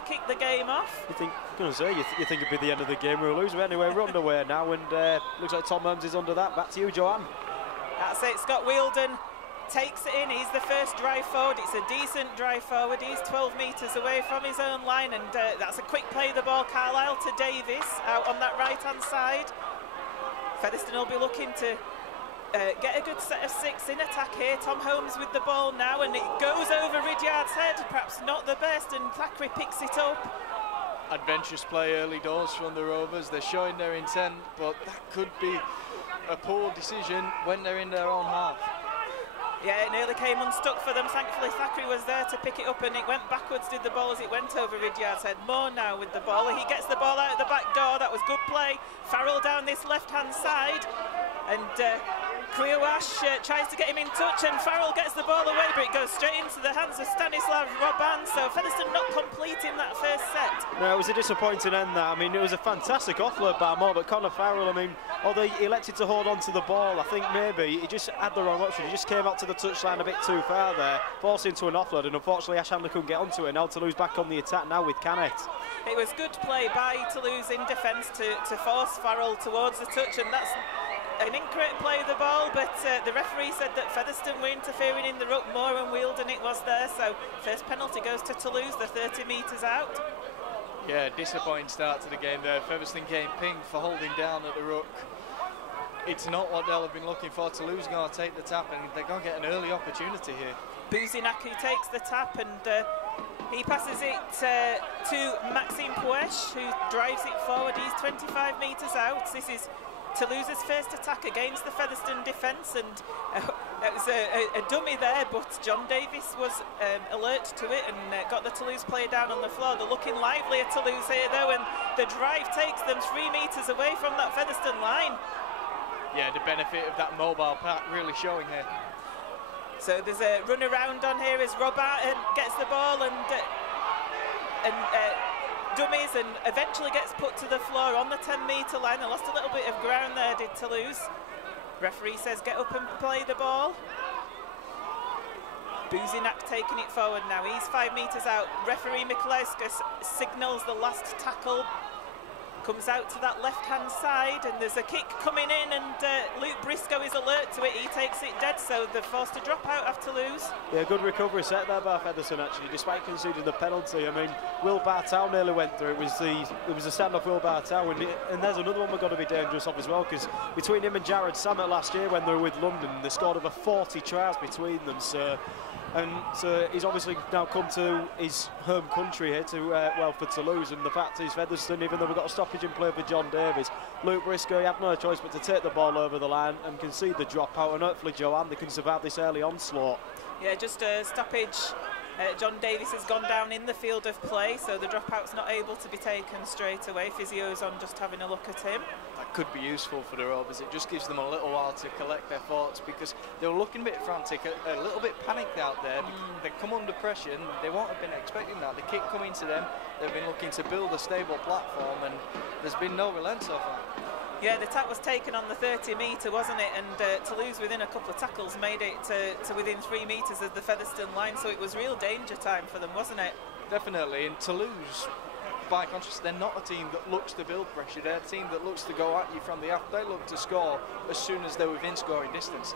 to kick the game off. You think, I'm going to say, you think it'd be the end of the game, we'll lose. But anyway, we're underway now, and looks like Tom Holmes is under that. Back to you, Joanne. That's it, Scott Wheeldon takes it in. He's the first drive forward. It's a decent drive forward. He's 12 metres away from his own line, and that's a quick play of the ball. Carlisle to Davis out on that right-hand side. Featherstone will be looking to get a good set of 6 in attack here. Tom Holmes with the ball now, and it goes over Ridyard's head. Perhaps not the best, and Thackeray picks it up. Adventurous play early doors from the Rovers. They're showing their intent, but that could be a poor decision when they're in their own half. Yeah, it nearly came unstuck for them. Thankfully, Thackeray was there to pick it up, and it went backwards, did the ball, as it went over Ridyard's head. Moore now with the ball. He gets the ball out of the back door. That was good play. Farrell down this left-hand side, and Kriouash tries to get him in touch, and Farrell gets the ball away, but it goes straight into the hands of Stanislav Robban. So Featherstone not completing that first set. No, it was a disappointing end that. I mean, it was a fantastic offload by Moore, but Conor Farrell, I mean, although he elected to hold on to the ball, I think maybe he just had the wrong option. He just came out to the touchline a bit too far there, forced into an offload, and unfortunately Ash Handler couldn't get onto it. Now Toulouse back on the attack now with Canet. It was good play by Toulouse in defence to force Farrell towards the touch, and that's an incorrect play of the ball, but the referee said that Featherstone were interfering in the ruck. Moore and Wheeldon it was there, so first penalty goes to Toulouse. They're 30 metres out. Yeah, disappointing start to the game there. Featherstone getting pinged for holding down at the ruck. It's not what they'll have been looking for. Toulouse are going to take the tap, and they're going to get an early opportunity here. Buzinaku takes the tap, and he passes it to Maxime Poueche, who drives it forward. He's 25 metres out. This is Toulouse's first attack against the Featherstone defence, and it was a dummy there, but John Davis was alert to it and got the Toulouse player down on the floor. They're looking lively at Toulouse here though, and the drive takes them 3 metres away from that Featherstone line. Yeah, the benefit of that mobile pack really showing here. So there's a run around on here as Robert gets the ball and dummies, and eventually gets put to the floor on the 10-metre line. They lost a little bit of ground there, did Toulouse. Referee says get up and play the ball. Buzinak taking it forward now. He's 5 metres out. Referee Mikolauskas signals the last tackle. Comes out to that left-hand side, and there's a kick coming in, and Luke Briscoe is alert to it. He takes it dead, so they're forced to drop out after Toulouse. Yeah, good recovery set there by Featherstone actually, despite conceding the penalty. I mean, Will Bartow nearly went through. It was a stand-off Will Bartow, and there's another one we've got to be dangerous of as well, because between him and Jared Samet last year when they were with London, they scored over 40 tries between them. So he's obviously now come to his home country here to well, for Toulouse, and the fact is Featherstone, even though we've got a stoppage in play for John Davis, Luke Briscoe, he had no choice but to take the ball over the line and concede the dropout, and hopefully Joanne, they can survive this early onslaught. Yeah, just a stoppage. John Davis has gone down in the field of play, so the dropout's not able to be taken straight away. Physio's on just having a look at him. That could be useful for the Rovers. It just gives them a little while to collect their thoughts, because they were looking a bit frantic, a little bit panicked out there. They come under pressure, and they won't have been expecting that. The kick coming to them, they've been looking to build a stable platform, and there's been no relent so far. Yeah, the tap was taken on the 30-metre, wasn't it? And Toulouse, within a couple of tackles, made it to within 3 metres of the Featherstone line, so it was real danger time for them, wasn't it? Definitely, and Toulouse, by contrast, they're not a team that looks to build pressure. They're a team that looks to go at you from the off. They look to score as soon as they're within scoring distance.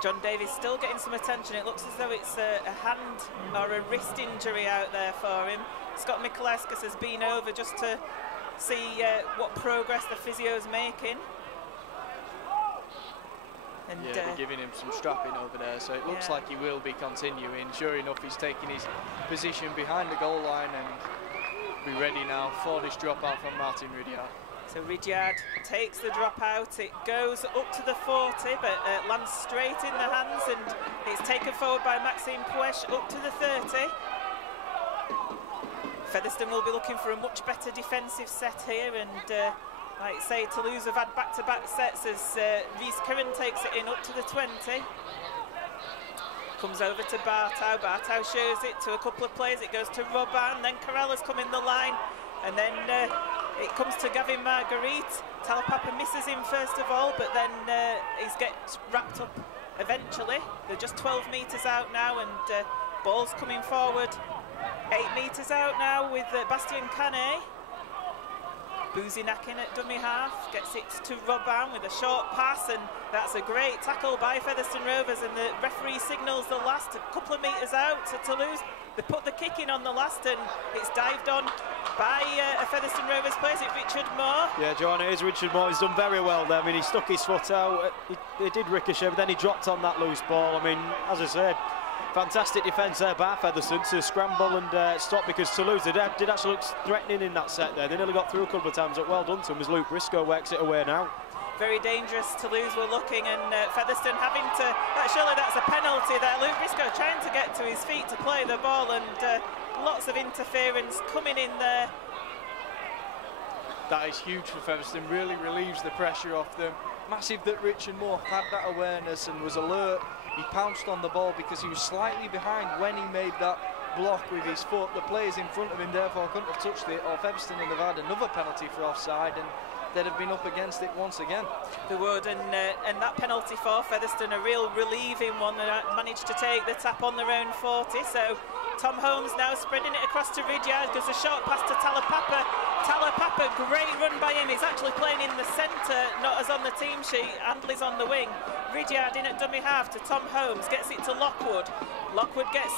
John Davis still getting some attention. It looks as though it's a hand or a wrist injury out there for him. Scott Mikolauskas has been over just to see what progress the physio's making. And yeah, they're giving him some strapping over there, so it looks like he will be continuing. Sure enough, he's taking his position behind the goal line and be ready now for this dropout from Martin Ridyard. So Ridyard takes the dropout. It goes up to the 40, but lands straight in the hands, and it's taken forward by Maxime Poueche up to the 30. Featherstone will be looking for a much better defensive set here, and like I say, Toulouse have had back-to-back sets as Rhys Curran takes it in up to the 20. Comes over to Bartow. Bartow shows it to a couple of players. It goes to Robban, then Carrella's come in the line, and then it comes to Gavin Marguerite. Talapapa misses him first of all, but then he gets wrapped up eventually. They're just 12 metres out now, and ball's coming forward 8 metres out now with Bastien Canet. Bouzinak in at dummy half, gets it to Robin with a short pass, and that's a great tackle by Featherstone Rovers, and the referee signals the last a couple of metres out to Toulouse. They put the kick in on the last, and it's dived on by a Featherstone Rovers player. Is it Richard Moore? Yeah, Joanna, it is Richard Moore. He's done very well there. I mean, he stuck his foot out. He did ricochet, but then he dropped on that loose ball. I mean, as I said, fantastic defence there by Featherstone to scramble and stop, because Toulouse did actually look threatening in that set there. They nearly got through a couple of times, but well done to him as Luke Briscoe works it away now. Very dangerous. Toulouse were looking, and Featherstone having to... surely that's a penalty there. Luke Briscoe trying to get to his feet to play the ball, and lots of interference coming in there. That is huge for Featherstone, really relieves the pressure off them. Massive that Richard Moore had that awareness and was alert. He pounced on the ball because he was slightly behind when he made that block with his foot. The players in front of him therefore couldn't have touched it, or Featherstone would have had another penalty for offside, and they'd have been up against it once again. They would, and that penalty for Featherstone, a real relieving one. They managed to take the tap on their own 40, so Tom Holmes now spreading it across to Ridyard, gives a short pass to Talapapa. Talapapa, great run by him. He's actually playing in the centre, not as on the team sheet. Handley's on the wing. Ridyard in at dummy half to Tom Holmes, gets it to Lockwood. Lockwood gets,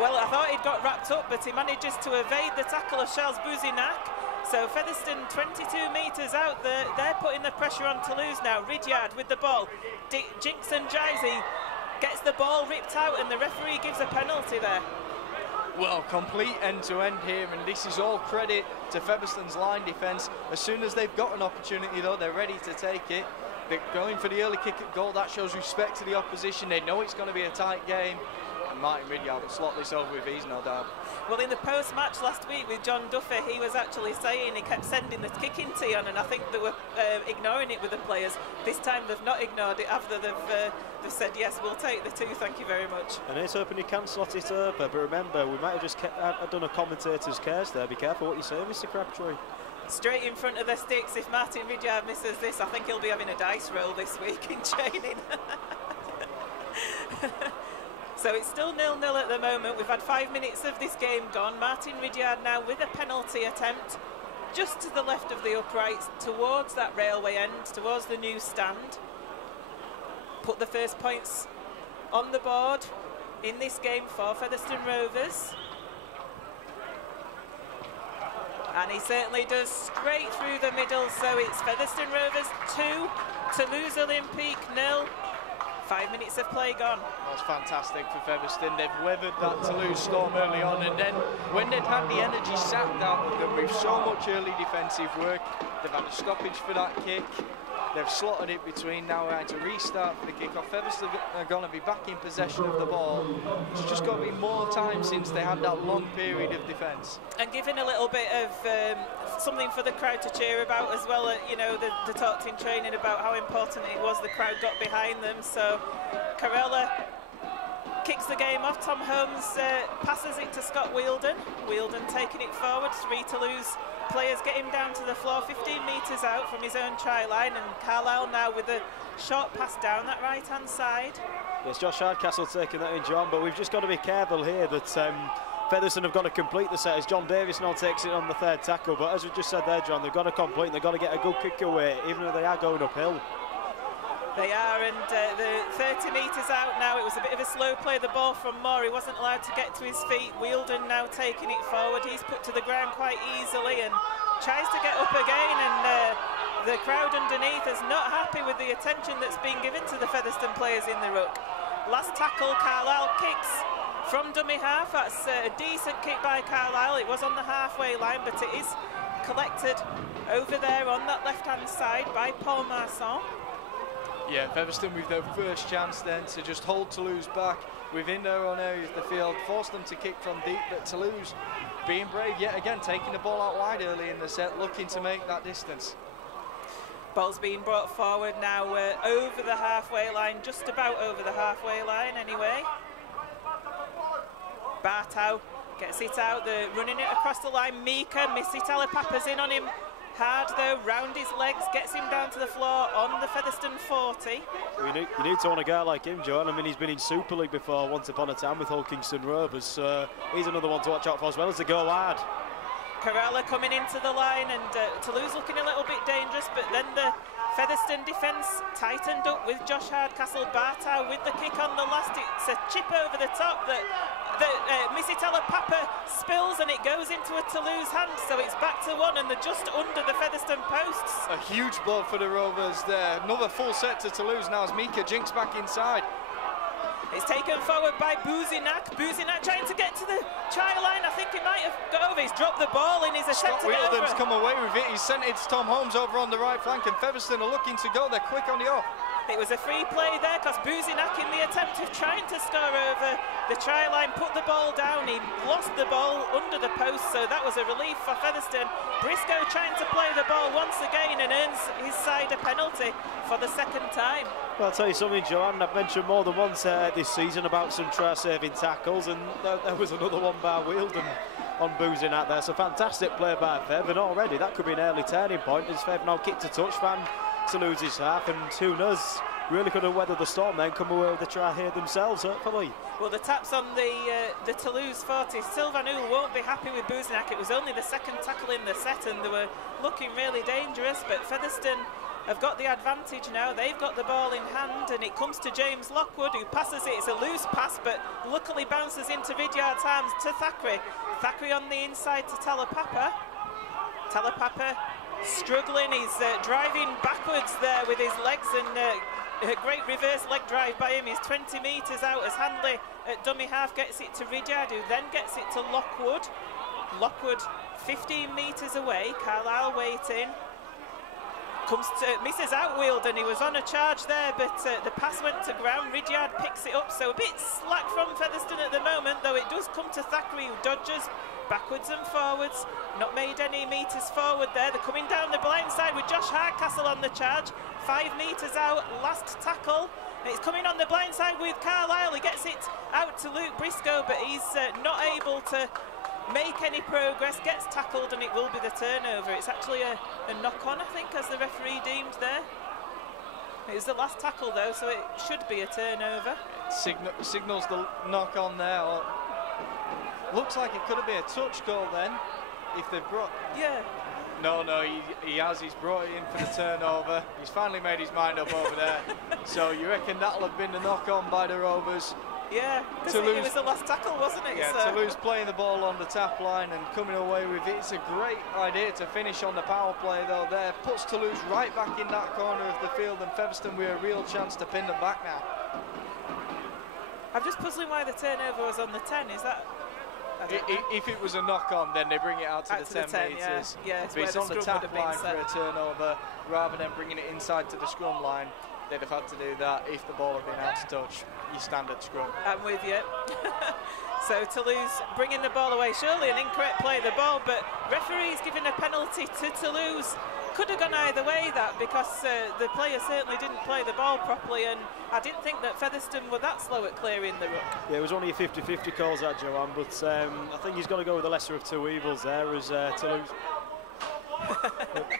well, I thought he'd got wrapped up, but he manages to evade the tackle of Charles Bouzinak. So Featherstone 22 metres out there. They're putting the pressure on Toulouse now. Ridyard with the ball. Jinx and Jizey gets the ball ripped out, and the referee gives a penalty there. Well, complete end-to-end here, and this is all credit to Featherstone's line defence. As soon as they've got an opportunity, though, they're ready to take it. They're going for the early kick at goal. That shows respect to the opposition. They know it's going to be a tight game. And Martin Ridyard will slot this over with ease, no doubt. Well, in the post-match last week with John Duffy, he was actually saying he kept sending the kicking tee on, and I think they were ignoring it with the players. This time they've not ignored it after they've said, yes, we'll take the two, thank you very much. And it's open, you can slot it over, but remember, we might have just done a commentator's curse there. Be careful what you say, Mr. Crabtree. Straight in front of the sticks. If Martin Ridyard misses this, I think he'll be having a dice roll this week in training. So it's still 0-0 at the moment. We've had 5 minutes of this game gone. Martin Ridyard now with a penalty attempt just to the left of the uprights, towards that railway end, towards the new stand. Put the first points on the board in this game for Featherstone Rovers. And he certainly does, straight through the middle. So it's Featherstone Rovers 2, Toulouse Olympique 0. 5 minutes of play gone. That's fantastic for Featherstone. They've weathered that Toulouse storm early on, and then when they'd had the energy sapped out of them with so much early defensive work, they've had a stoppage for that kick. They've slotted it between, now we're to restart for the kick-off. Featherstone are going to be back in possession of the ball. It's just got to be more time since they had that long period of defence. And giving a little bit of something for the crowd to cheer about as well. You know, the talked in training about how important it was the crowd got behind them. So Carella kicks the game off. Tom Holmes passes it to Scott Wheeldon. Wheeldon taking it forward. 3 Toulouse players get him down to the floor, 15 metres out from his own try line, and Carlisle now with a short pass down that right-hand side. Yes, Josh Hardcastle taking that in, John, but we've just got to be careful here that Featherstone have got to complete the set as John Davis now takes it on the 3rd tackle, but as we just said there, John, they've got to complete and they've got to get a good kick away, even though they are going uphill. They are, and the 30 metres out now. It was a bit of a slow play, the ball from Moore. He wasn't allowed to get to his feet. Wheeldon now taking it forward. He's put to the ground quite easily and tries to get up again, and the crowd underneath is not happy with the attention that's been given to the Featherstone players in the ruck. Last tackle, Carlisle kicks from dummy half. That's a decent kick by Carlisle. It was on the halfway line, but it is collected over there on that left-hand side by Paul Marsan. Yeah, Featherstone with their first chance then to just hold Toulouse back within their own areas of the field, force them to kick from deep, but Toulouse being brave yet again, taking the ball out wide early in the set, looking to make that distance. Ball's being brought forward now over the halfway line, just about over the halfway line anyway. Bartow gets it out, they're running it across the line. Mika, Missy Talapapa's in on him. hard though, round his legs, gets him down to the floor on the Featherstone 40. You need to want a guy like him, Joan. I mean, he's been in Super League before once upon a time with Hull Kingston Rovers, so he's another one to watch out for as well as they go hard. Corella coming into the line, and Toulouse looking a little bit dangerous, but then the Featherstone defence tightened up with Josh Hardcastle. Bartow with the kick on the last. It's a chip over the top that Missy Papa spills, and it goes into a Toulouse hand, so it's back to one, and they're just under the Featherstone posts. A huge blow for the Rovers there. Another full set to Toulouse now as Mika jinks back inside. It's taken forward by Buzinac. Buzinac trying to get to the try line. I think he might have got over. He's dropped the ball in his attempt to get over. Wheeldon's come away with it. He's sent it to Tom Holmes over on the right flank, and Featherstone are looking to go. They're quick on the off. It was a free play there because Buzinac, in the attempt of trying to score over the try line, put the ball down. He lost the ball under the post, so that was a relief for Featherstone. Briscoe trying to play the ball once again and earns his side a penalty for the second time. Well, I'll tell you something, Joanne, I've mentioned more than once this season about some try-saving tackles, and there was another one by Wheeldon on Buzinac there. So fantastic play by Fev, and already that could be an early turning point as Fev now kicked a touch fan to lose his half, and who knows, really could have weathered the storm then, come away with the try here themselves, hopefully. Well, the taps on the Toulouse 40. Sylvain Houle won't be happy with Buzinac. It was only the second tackle in the set, and they were looking really dangerous, but Featherstone have got the advantage now. They've got the ball in hand, and it comes to James Lockwood, who passes it. It's a loose pass, but luckily bounces into Vidyard's hands to Thackeray. Thackeray on the inside to Talapapa. Talapapa struggling. He's driving backwards there with his legs, and a great reverse leg drive by him. He's 20 metres out as Handley at dummy half gets it to Vidyard, who then gets it to Lockwood. Lockwood 15 metres away. Carlisle waiting. Misses out Wheeldon. He was on a charge there, but the pass went to ground. Ridyard picks it up, so a bit slack from Featherstone at the moment, though it does come to Thackeray, who dodges backwards and forwards. Not made any metres forward there. They're coming down the blind side with Josh Hardcastle on the charge. 5 metres out, last tackle. It's coming on the blind side with Carlisle. He gets it out to Luke Briscoe, but he's not able to make any progress, gets tackled, and it will be the turnover. It's actually a knock-on, I think, as the referee deemed there. It was the last tackle, though, so it should be a turnover. Signals the knock-on there. Or looks like it could have been a touch goal then, if they've brought... Yeah. No, he's brought it in for the turnover. He's finally made his mind up over there. So you reckon that'll have been the knock-on by the Rovers? Yeah, because it was the last tackle, wasn't it? Yeah, so Toulouse playing the ball on the tap line and coming away with it. It's a great idea to finish on the power play, though, there. Puts Toulouse right back in that corner of the field, and Featherstone with a real chance to pin them back now. I'm just puzzling why the turnover was on the 10. Is that... If it was a knock-on, then they bring it out to the 10 metres. Yeah, but it's on the tap line for a turnover, rather than bringing it inside to the scrum line. They'd have had to do that if the ball had been out of touch. Your standard scrum. I'm with you. So Toulouse bringing the ball away. Surely an incorrect play of the ball, but referee's giving a penalty to Toulouse. Could have gone either way, that, because the player certainly didn't play the ball properly, and I didn't think that Featherstone were that slow at clearing the ruck. Yeah, it was only a 50-50 calls that, Joanne, but I think he's got to go with the lesser of two evils there as Toulouse.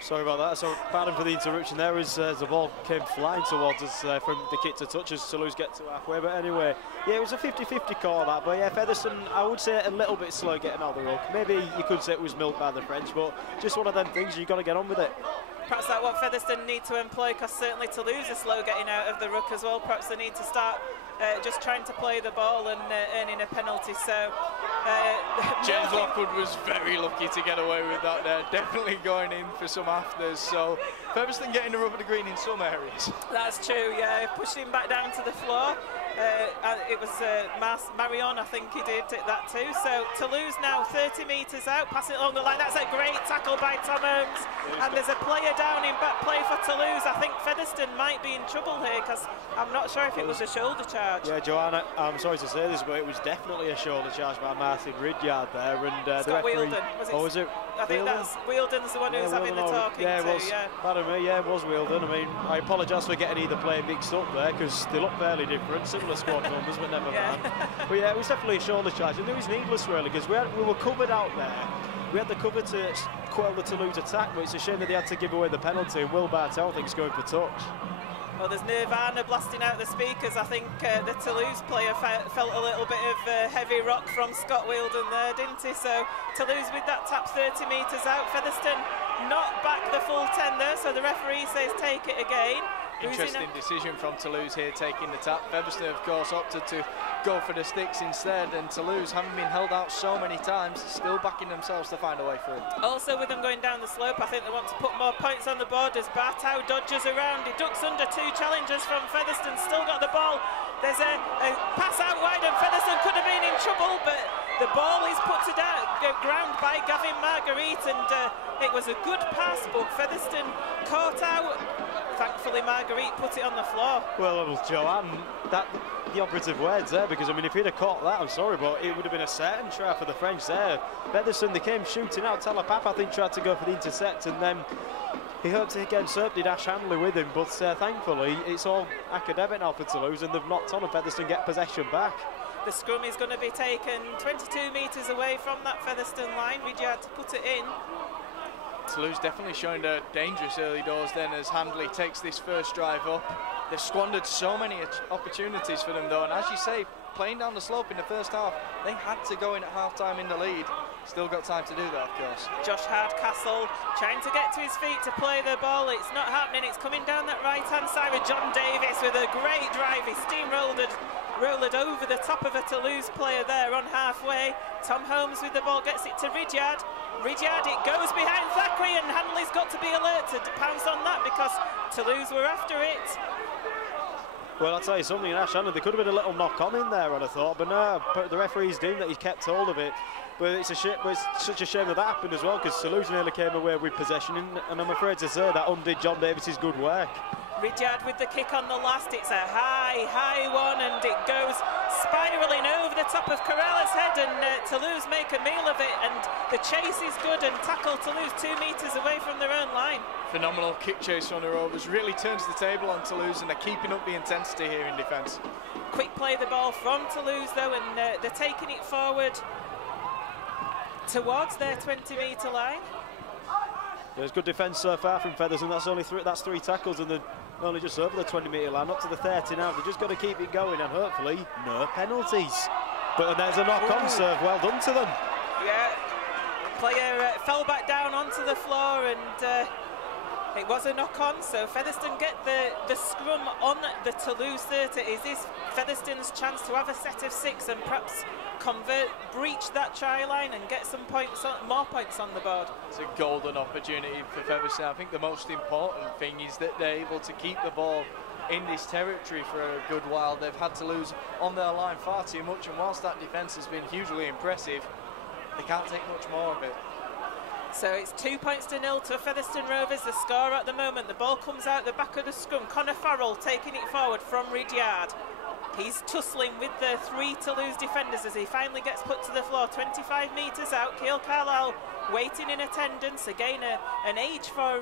Sorry about that. So pardon for the interruption there as the ball came flying towards us from the kick to touch as Toulouse get to halfway. But anyway, yeah, it was a 50-50 call that. But yeah, Featherstone, I would say a little bit slow getting out of the ruck. Maybe you could say it was milked by the French, but just one of them things, you've got to get on with it. Perhaps that's what Featherstone need to employ, because certainly Toulouse is slow getting out of the ruck as well. Perhaps they need to start just trying to play the ball and earning a penalty. So James Lockwood was very lucky to get away with that there. Definitely going in for some afters. So Featherstone getting the rub of the green in some areas. That's true, yeah. Pushed him back down to the floor. It was Marion, I think he did that too. So Toulouse now 30 metres out, passing along the line. That's a great tackle by Tom Holmes. And there's a player down in back play for Toulouse. I think Featherstone might be in trouble here, because I'm not sure if it was a shoulder charge. Yeah, Joanna, I'm sorry to say this, but it was definitely a shoulder charge by Martin Ridyard there. And Scott Wheeldon. Was it? I think that's Wheeldon's the one who's having the talking yeah, to. Was, pardon me, yeah, it was Wheeldon. I mean, I apologise for getting either playing mixed up there, because they look fairly different, similar squad numbers, but never mind. But yeah, it was definitely a shoulder charge, and it was needless really, because we were covered out there. we had the cover to quell the Toulouse attack, but it's a shame that they had to give away the penalty, and Will Bartel thinks going for touch. Well, there's Nirvana blasting out the speakers. I think the Toulouse player felt a little bit of heavy rock from Scott Wheeldon there, didn't he? So Toulouse with that tap 30 metres out. Featherstone not back the full 10 there, so the referee says take it again. Interesting decision from Toulouse here, taking the tap. Featherstone, of course, opted to go for the sticks instead, and Toulouse, having been held out so many times, still backing themselves to find a way through. Also, with them going down the slope, I think they want to put more points on the board as Bartow dodges around. He ducks under two challengers from Featherstone, still got the ball. There's a pass out wide, and Featherstone could have been in trouble, but the ball is put to ground by Gavin Marguerite, and it was a good pass, but Featherstone caught out. Thankfully, Marguerite put it on the floor. Well, Joanne, the operative words there, because I mean, if he'd have caught that, I'm sorry, but it would have been a certain try for the French there. Featherstone, they came shooting out. Talapap, I think, tried to go for the intercept, and then he hoped again, did Ash Handley with him, but thankfully, it's all academic now for Toulouse, and they've knocked on, and Featherstone get possession back. The scrum is going to be taken 22 metres away from that Featherstone line. Ridyard to put it in. Toulouse definitely showing their dangerous early doors then as Handley takes this first drive up. They've squandered so many opportunities for them though, and as you say, playing down the slope in the first half, they had to go in at half-time in the lead. Still got time to do that, of course. Josh Hardcastle trying to get to his feet to play the ball. It's not happening. It's coming down that right-hand side with John Davis with a great drive. He steamrolled over the top of a Toulouse player there on halfway. Tom Holmes with the ball gets it to Ridyard. Ridyard, it goes behind Thackeray, and Handley's got to be alert to pounce on that because Toulouse were after it. Well, I'll tell you something, Ash Handley, there could have been a little knock-on in there, I'd have thought, but no, the referee's deemed that he kept hold of it. But it's such a shame that happened as well, because Toulouse nearly came away with possession, and I'm afraid to say that undid John Davis's good work. Ridyard with the kick on the last, it's a high one, and it goes spiralling over the top of Corrales' head, and Toulouse make a meal of it, and the chase is good, and tackle Toulouse 2 metres away from their own line. Phenomenal kick chase from the Rovers, really turns the table on Toulouse, and they're keeping up the intensity here in defence. Quick play the ball from Toulouse though, and they're taking it forward towards their 20-metre line. There's good defence so far from Feathers, and that's three tackles, and they're only just over the 20-metre line, up to the 30 now. They've just got to keep it going, and hopefully no penalties. But there's a knock-on serve, well done to them. Yeah, player fell back down onto the floor, and it was a knock-on, so Featherstone get the scrum on the Toulouse 30. Is this Featherstone's chance to have a set of 6 and perhaps breach that try line and get some points, more points on the board? It's a golden opportunity for Featherstone. I think the most important thing is that they're able to keep the ball in this territory for a good while. They've had to lose on their line far too much, and whilst that defence has been hugely impressive, they can't take much more of it. So it's 2-0 to Featherstone Rovers, the score at the moment. The ball comes out the back of the scrum. Connor Farrell taking it forward from Ridyard. He's tussling with the 3 Toulouse defenders as he finally gets put to the floor. 25 metres out. Keil Carlisle waiting in attendance. Again, an age for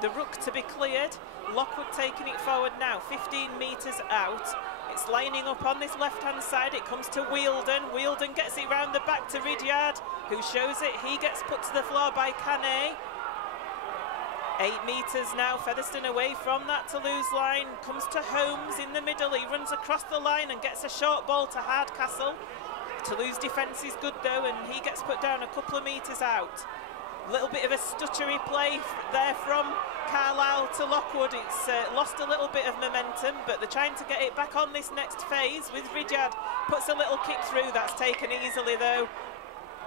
the ruck to be cleared. Lockwood taking it forward now. 15 metres out. It's lining up on this left-hand side. It comes to Wheeldon. Wheeldon gets it round the back to Ridyard, who shows it. He gets put to the floor by Canet. 8 metres now, Featherstone away from that Toulouse line. Comes to Holmes in the middle. He runs across the line and gets a short ball to Hardcastle. Toulouse defence is good though, and he gets put down a couple of metres out. A little bit of a stuttery play there from Carlisle to Lockwood. It's lost a little bit of momentum, but they're trying to get it back on this next phase with Ridyard. Puts a little kick through, that's taken easily though.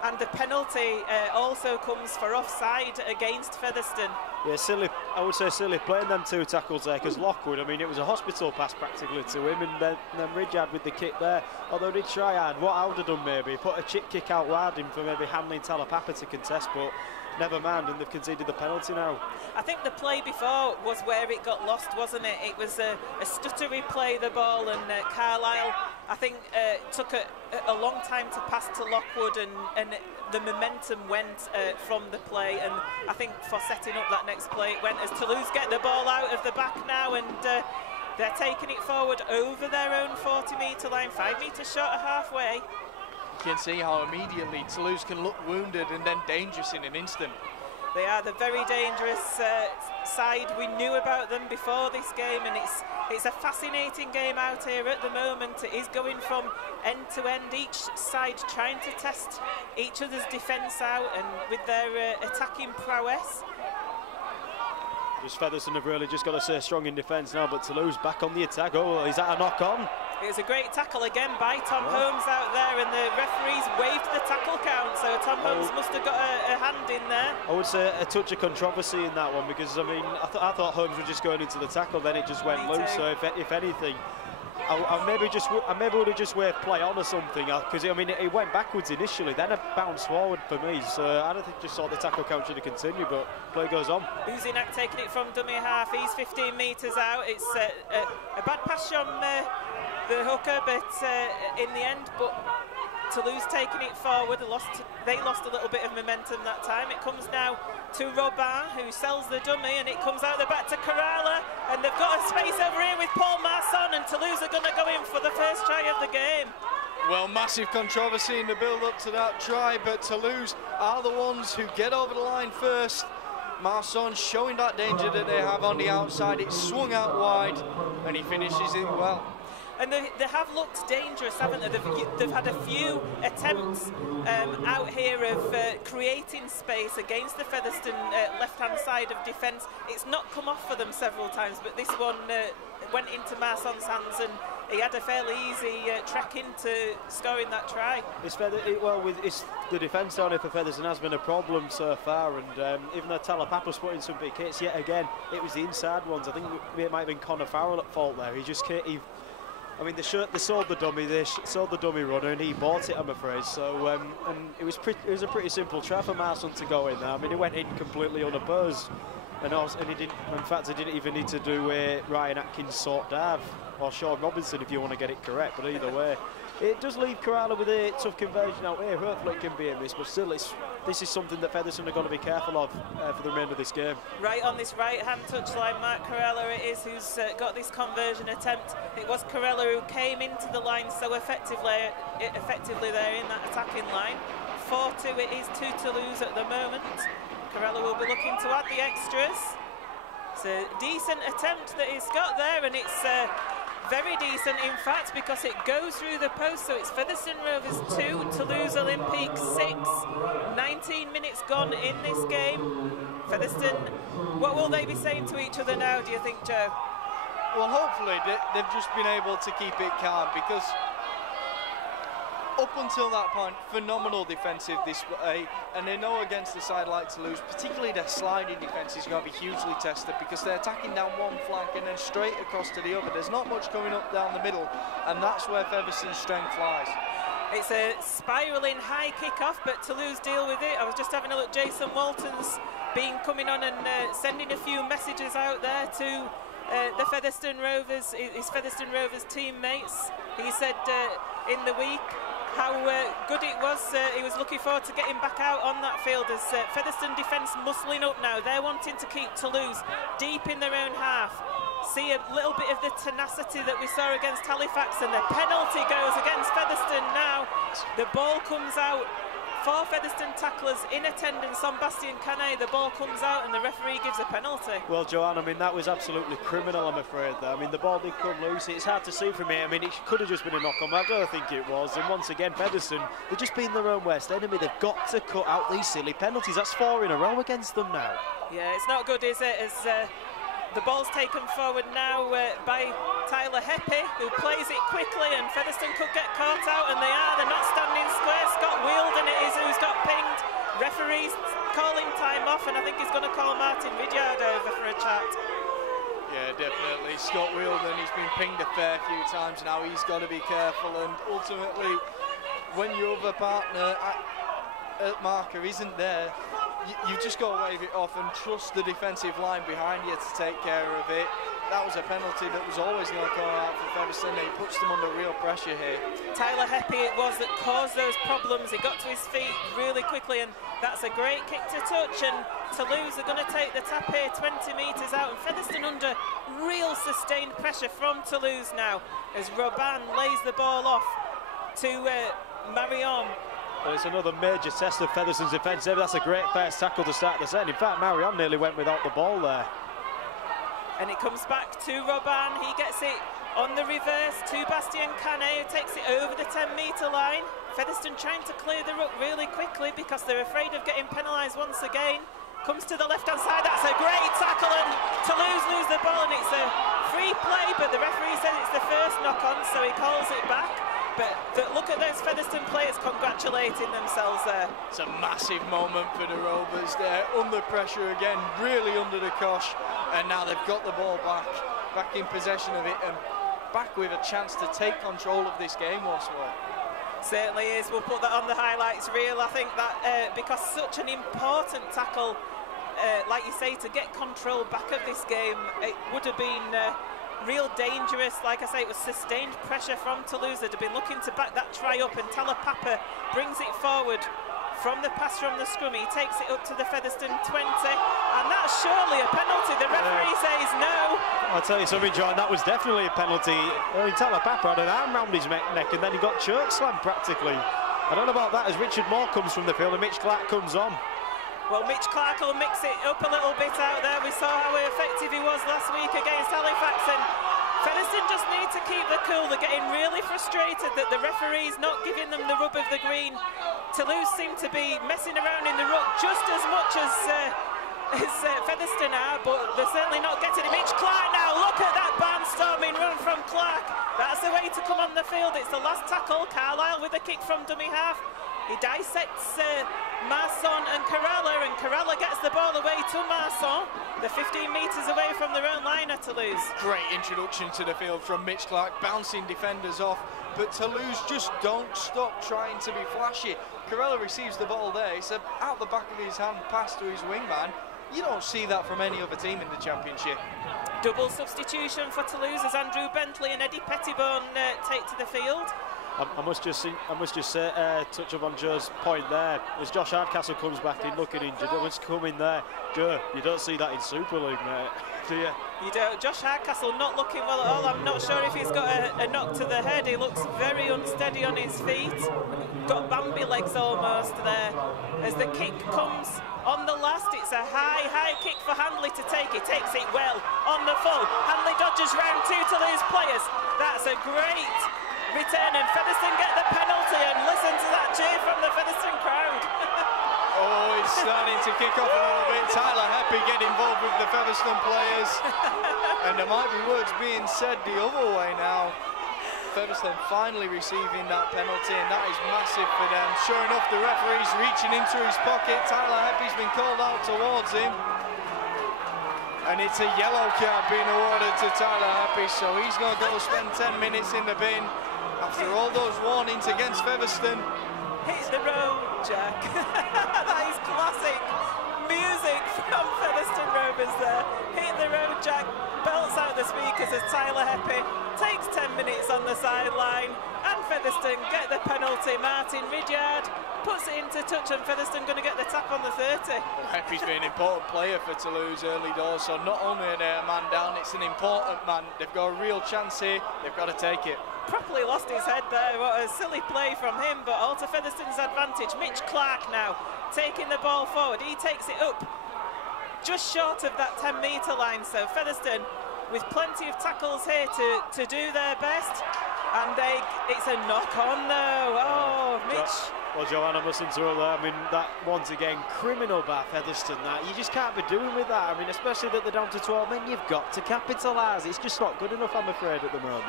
And the penalty also comes for offside against Featherstone. Yeah, silly, I would say silly playing them 2 tackles there, because Lockwood, I mean, it was a hospital pass practically to him, and then Ridyard with the kick there. Although he did try hard, what I would have done maybe, put a chip kick out wide in for maybe Handley and Talapapa to contest, but never mind, and they've conceded the penalty now. I think the play before was where it got lost, wasn't it? It was a stuttery play, the ball, and Carlisle, I think, took a long time to pass to Lockwood, and the momentum went from the play, and I think for setting up that next play, it went as Toulouse get the ball out of the back now, and they're taking it forward over their own 40-metre line, 5 metres short of halfway. You can see how immediately Toulouse can look wounded and then dangerous in an instant. They are the very dangerous side. We knew about them before this game, and it's a fascinating game out here at the moment. It is going from end to end, each side trying to test each other's defence out, and with their attacking prowess. Just Featherstone have really just got to stay strong in defence now, but Toulouse back on the attack. Oh, is that a knock-on? It was a great tackle again by Tom Holmes out there, and the referees waived the tackle count, so Tom Holmes must have got a hand in there. I would say a touch of controversy in that one, because I mean, I thought Holmes was just going into the tackle, then it just went loose. So if anything, I maybe would have just waved play on or something, because I mean it went backwards initially, then it bounced forward for me. So I don't think just thought the tackle count should have continued, but play goes on. Uzinak taking it from dummy half. He's 15 metres out. It's a bad pass from the hooker, but in the end, but Toulouse taking it forward. They lost a little bit of momentum that time. It comes now to Robin, who sells the dummy, and it comes out the back to Corrala, and they've got a space over here with Paul Masson, and Toulouse are going to go in for the first try of the game. Well, massive controversy in the build-up to that try, but Toulouse are the ones who get over the line first. Masson showing that danger that they have on the outside. It's swung out wide, and he finishes it well. And they have looked dangerous, haven't they? They've had a few attempts out here of creating space against the Featherstone left-hand side of defence. It's not come off for them several times, but this one went into Marson's hands, and he had a fairly easy trek into scoring that try. The defence down here for Featherstone has been a problem so far, and even though Talapapa's put in some big hits, yet again, it was the inside ones. I think it might have been Connor Farrell at fault there. I mean, they sold the dummy runner, and he bought it, I'm afraid. So, and it was a pretty simple try for Marston to go in there. I mean, he went in completely unopposed, and he didn't. In fact, he didn't even need to do a Ryan Atkins sort dive or Sean Robinson if you want to get it correct. But either way, it does leave Corrala with a tough conversion out here. Hopefully, it can be a miss, but still, this is something that Featherstone are going to be careful of for the remainder of this game. Right on this right-hand touchline, Mark Corrala it is who's got this conversion attempt. It was Corrala who came into the line so effectively there in that attacking line. 4-2 it is to Toulouse at the moment. Corrala will be looking to add the extras. It's a decent attempt that he's got there, and it's very decent in fact, because it goes through the post. So it's Featherstone Rovers 2, Toulouse Olympique 6. 19 minutes gone in this game. Featherstone, what will they be saying to each other now, do you think, Joe? Well, hopefully they've just been able to keep it calm, because up until that point, phenomenal defensive display, and they know against a side like Toulouse, particularly their sliding defence is going to be hugely tested, because they're attacking down one flank and then straight across to the other. There's not much coming up down the middle, and that's where Featherstone's strength lies. It's a spiralling high kick-off, but Toulouse deal with it. I was just having a look. Jason Walton's been coming on and sending a few messages out there to the Featherstone Rovers, his Featherstone Rovers teammates. He said in the week how good it was. He was looking forward to getting back out on that field as Featherstone defence muscling up now. They're wanting to keep Toulouse deep in their own half. See a little bit of the tenacity that we saw against Halifax, and the penalty goes against Featherstone now. The ball comes out. 4 Featherstone tacklers in attendance on Bastien Canet. The ball comes out and the referee gives a penalty. Well, Joanne, I mean, that was absolutely criminal, I'm afraid. I mean, the ball did come loose. It's hard to see from here. I mean, it could have just been a knock-on, but I don't think it was. And once again, Featherstone, they've just been their own worst enemy. They've got to cut out these silly penalties. That's 4 in a row against them now. Yeah, it's not good, is it? As the ball's taken forward now by Tyler Heppy, who plays it quickly, and Featherstone could get caught out, and they're not standing square. Scott Wielden it is who's got pinged. Referee's calling time off, and I think he's going to call Martin Vidyard over for a chat. Yeah, definitely. Scott Wielden, he's been pinged a fair few times now. He's got to be careful, and ultimately, when your other partner at marker isn't there, you've just got to wave it off and trust the defensive line behind you to take care of it. That was a penalty that was always going to come out for Featherstone. He puts them under real pressure here. Tyler Heppy it was that caused those problems. He got to his feet really quickly, and that's a great kick to touch, and Toulouse are going to take the tap here 20 metres out, and Featherstone under real sustained pressure from Toulouse now as Robin lays the ball off to Marion. Well, it's another major test of Featherstone's defence. That's a great first tackle to start the set. In fact, Marion nearly went without the ball there. And it comes back to Robin. He gets it on the reverse to Bastien Canet, who takes it over the 10-metre line. Featherstone trying to clear the ruck really quickly because they're afraid of getting penalised once again. Comes to the left-hand side. That's a great tackle, and Toulouse lose the ball, and it's a free play, but the referee says it's the first knock-on, so he calls it back. But look at those Featherstone players congratulating themselves there. It's a massive moment for the Rovers there, under pressure again, really under the cosh, and now they've got the ball back in possession of it, and back with a chance to take control of this game once more. Certainly is. We'll put that on the highlights reel. I think that because such an important tackle, like you say, to get control back of this game, it would have been real dangerous. Like I say, it was sustained pressure from Toulouse. They'd have been looking to back that try up, and Talapapa brings it forward from the pass from the scrum. He takes it up to the Featherstone 20, and that's surely a penalty. The referee says no. I'll tell you something, John, that was definitely a penalty. I mean, Talapapa had an arm round his neck, and then he got choke slammed practically. I don't know about that as Richard Moore comes from the field and Mitch Clark comes on. Well, Mitch Clark will mix it up a little bit out there. We saw how effective he was last week against Halifax, and Featherstone just need to keep the cool. They're getting really frustrated that the referee's not giving them the rub of the green. Toulouse seem to be messing around in the ruck just as much as Featherstone are, but they're certainly not getting it. Mitch Clark now, look at that barnstorming run from Clark. That's the way to come on the field. It's the last tackle. Carlisle with a kick from dummy half. He dissects Masson and Carralla gets the ball away to Masson. They're 15 metres away from their own line at Toulouse. Great introduction to the field from Mitch Clark, bouncing defenders off, but Toulouse just don't stop trying to be flashy. Carralla receives the ball there. It's out the back of his hand pass to his wingman. You don't see that from any other team in the championship. Double substitution for Toulouse as Andrew Bentley and Eddie Pettibone take to the field. I must just say, touch up on Joe's point there. As Josh Hardcastle comes back in looking injured, it was coming there. Joe, you don't see that in Super League, mate, do you? You don't. Josh Hardcastle not looking well at all. I'm not sure if he's got a knock to the head. He looks very unsteady on his feet. Got Bambi legs almost there. As the kick comes on the last, it's a high kick for Hanley to take. He takes it well on the full. Hanley dodges round two Toulouse players. That's a great return, and Featherstone get the penalty, and listen to that cheer from the Featherstone crowd. Oh, it's starting to kick off a little bit. Tyler Heppy get involved with the Featherstone players, and there might be words being said the other way now. Featherstone finally receiving that penalty, and that is massive for them. Sure enough, the referee's reaching into his pocket. Tyler Heppy's been called out towards him, and it's a yellow card being awarded to Tyler Heppy, so he's going to go spend 10 minutes in the bin after all those warnings against Featherstone. Hit the road, Jack. That is classic music from Featherstone Rovers there. Hit the road, Jack. Belts out the speakers as Tyler Heppy takes 10 minutes on the sideline, and Featherstone get the penalty. Martin Ridyard puts it into touch, and Featherstone going to get the tap on the 30. Well, Heppy's been an important player for Toulouse early doors, so not only are they a man down, it's an important man. They've got a real chance here. They've got to take it. Properly lost his head there. What a silly play from him, but all to Featherstone's advantage. Mitch Clark now taking the ball forward. He takes it up just short of that 10-metre line, so Featherstone with plenty of tackles here to do their best, and it's a knock-on though. Oh, Mitch. Well, Joanna mustn't throw that. I mean, that once again, criminal by Featherstone. That you just can't be doing with that. I mean, especially that they're down to 12 men. You've got to capitalise. It's just not good enough, I'm afraid, at the moment.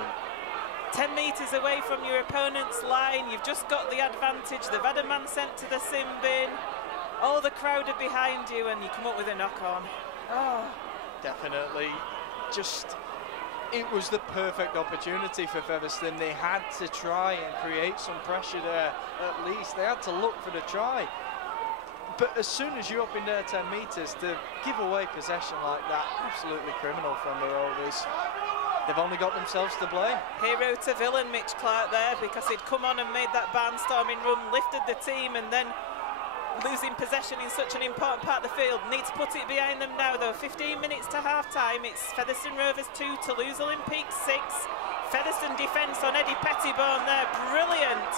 10 metres away from your opponent's line, you've just got the advantage. They've had a man sent to the sin bin. All the crowd are behind you, and you come up with a knock-on. Oh. Definitely. It was the perfect opportunity for Featherstone. They had to try and create some pressure there, at least. They had to look for the try. But as soon as you're up in there 10 metres, to give away possession like that, absolutely criminal from the Rovers. They've only got themselves to blame. Hero to villain, Mitch Clark there, because he'd come on and made that barnstorming run, lifted the team, and then losing possession in such an important part of the field. Need to put it behind them now, though. 15 minutes to half-time. It's Featherstone Rovers 2, Toulouse Olympique 6. Featherstone defence on Eddie Pettibone there, brilliant.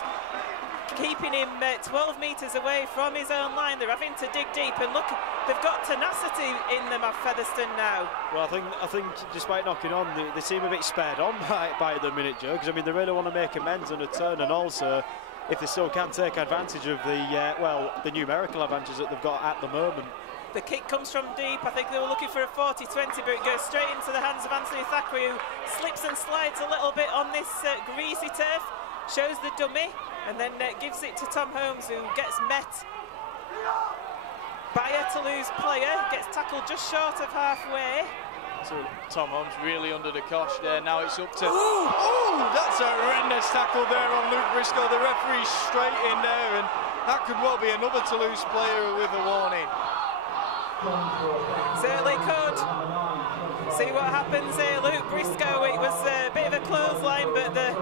keeping him 12 metres away from his own line. They're having to dig deep, and look, they've got tenacity in them at Featherstone now. Well, I think despite knocking on, they seem a bit spared on by the minute, Joe, because I mean they really want to make amends on a turn, and also if they still can take advantage of the numerical advantage that they've got at the moment. The kick comes from deep. I think they were looking for a 40-20, but it goes straight into the hands of Anthony Thackeray, who slips and slides a little bit on this greasy turf, shows the dummy, and then gives it to Tom Holmes, who gets met by a Toulouse player, gets tackled just short of halfway. So Tom Holmes really under the cosh there. Now it's up to... Ooh, that's a horrendous tackle there on Luke Briscoe. The referee's straight in there, and that could well be another Toulouse player with a warning. Certainly could. See what happens here. Luke Briscoe, it was a bit of a clothesline, but the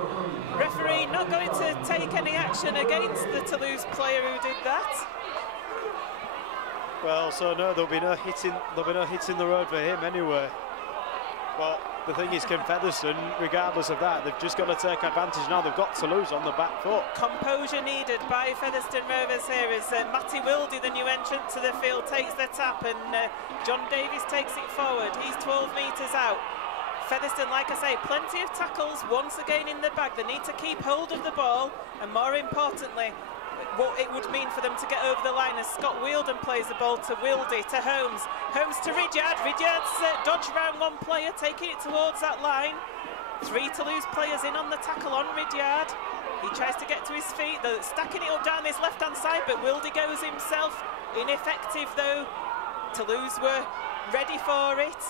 referee not going to take any action against the Toulouse player who did that. Well, so no, there'll be no hits in the road for him anyway. Well, the thing is, can Featherstone, regardless of that, they've just got to take advantage now. They've got Toulouse on the back foot. Composure needed by Featherstone Rovers here as Matty Wildy, the new entrant to the field, takes the tap, and John Davies takes it forward. He's 12 metres out. Featherstone, like I say, plenty of tackles once again in the bag. They need to keep hold of the ball, and more importantly, what it would mean for them to get over the line as Scott Wheeldon plays the ball to Wildy, to Holmes, Holmes to Ridyard. Ridyard's dodged around one player, taking it towards that line. 3 Toulouse players in on the tackle on Ridyard. He tries to get to his feet. They're stacking it up down this left-hand side, but Wildy goes himself. Ineffective though. Toulouse were ready for it.